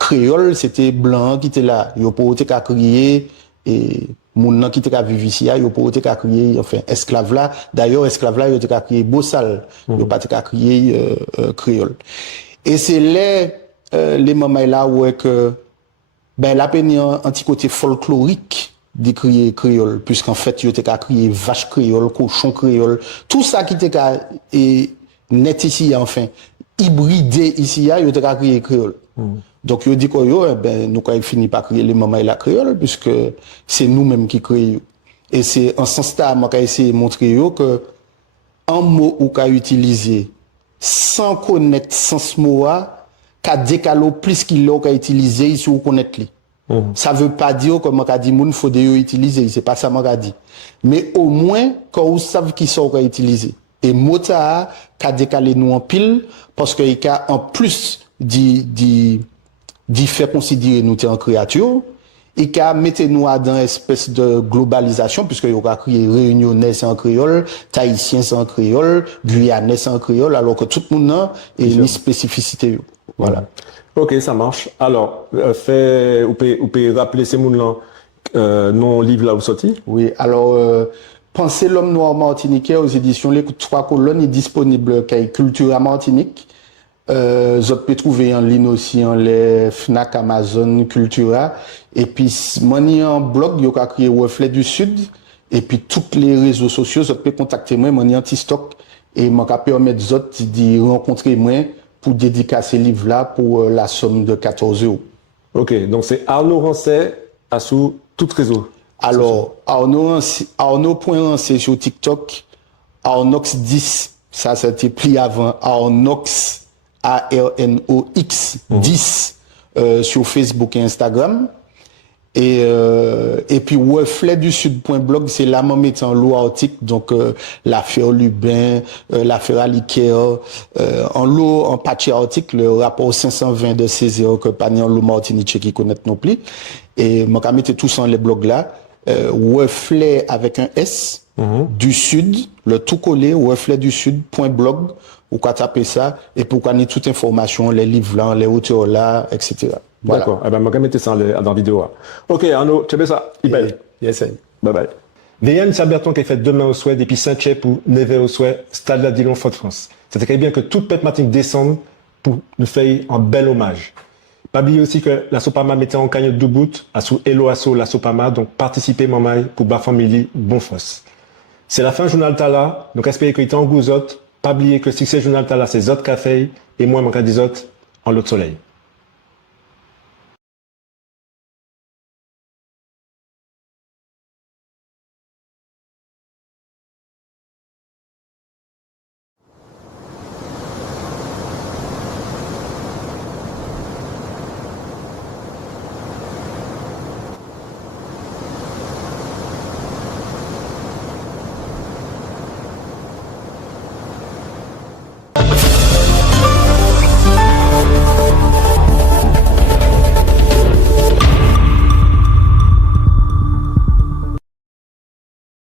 créole, c'était blanc qui était là. Yo pour te crier, et moun qui t'a vivre ici, yo pour te crier, enfin, esclave là. D'ailleurs, esclave là, yo te crier bossal. Yo pas te crier créole. Et c'est les mamans là où que ben la peine un petit côté folklorique d'écrire créole puisqu'en fait il était qu'à crier vache créole, cochon créole, tout ça qui était qu'à net ici enfin hybridé ici il était qu'à crier créole. Donc il dit quoi ben nous quand il finit par crier les mamans la créole puisque c'est nous-mêmes qui créons. Et c'est en sens là moi j'ai essayé de montrer que un mot ou qu'a utilisé sans connaître sens mot qu'a décalo plus qu'il l'a utilisé ici ou connaître lui. Ça veut pas dire que moi qu'a dit moun faut de utiliser, c'est pas ça moi qu'a dit. Mais au moins quand vous savez qui sont qu'a utilisé. Et mota qu'a décalé nous en pile parce qu'il y a en plus d'y faire considérer nous en créature et qu'a mettre nous dans une espèce de globalisation puisque il y a crié réunionnais en créole, tahitien en créole, guyanais en créole alors que tout le monde a une spécificité. Voilà. Ok, ça marche. Alors, vous pouvez rappeler ces mots-là, non livre là où sorti? Oui, alors, Penser l'homme noir martiniquais aux éditions Les 3 colonnes est disponible qu'à Culture à Martinique. Vous pouvez trouver en ligne aussi en les Fnac, Amazon, Cultura. Et puis, moi, en blog, il y a créé Reflet du Sud. Et puis, tous les réseaux sociaux, vous pouvez contacter moi, moi, en TikTok. Et moi, je permettre aux autres de rencontrer moi pour dédicacer ce livre-là pour la somme de 14 €. Ok, donc c'est Arnaud Rancet à sous tout réseau. Alors, Arnaud.Rancet sur TikTok, Arnox10, ça c'était pris avant, Arnox, ARNOX 10 sur Facebook et Instagram. Et puis reflet du sud.blog, c'est là moi mettre en lot article donc l'affaire Lubin, l'affaire Aliker, en lot en partie article le rapport 520 de Césaire que pas en lot Martinique qui connaît non plus et moi mettre tout ça dans les blogs là reflet avec un S du sud le tout collé reflet du sud.blog ou quoi taper ça et pour qu'on ait toute information les livres là les auteurs là etc. Voilà. D'accord. Eh ben, je vais mettre ça dans la vidéo. Ok, Arnaud, tu fais ça. Yes, bye bye. Veillan Saberton qui est fait demain au souhait, depuis Saint-Chep ou Neve au souhait, Stade la Dillon, Fort-de-France. C'était très bien que toute Pète Martinique descende pour nous faire un bel hommage. Pas oublier aussi que la Sopama mettait en cagnotte de bout à sous Hello Asso la Sopama, donc participez maman pour ba famille bon fosse. C'est la fin journal Tala, donc espérez que il en goût autres. Pas oublier que si c'est journal Tala c'est autres café et moi mon cas des autres en l'autre soleil.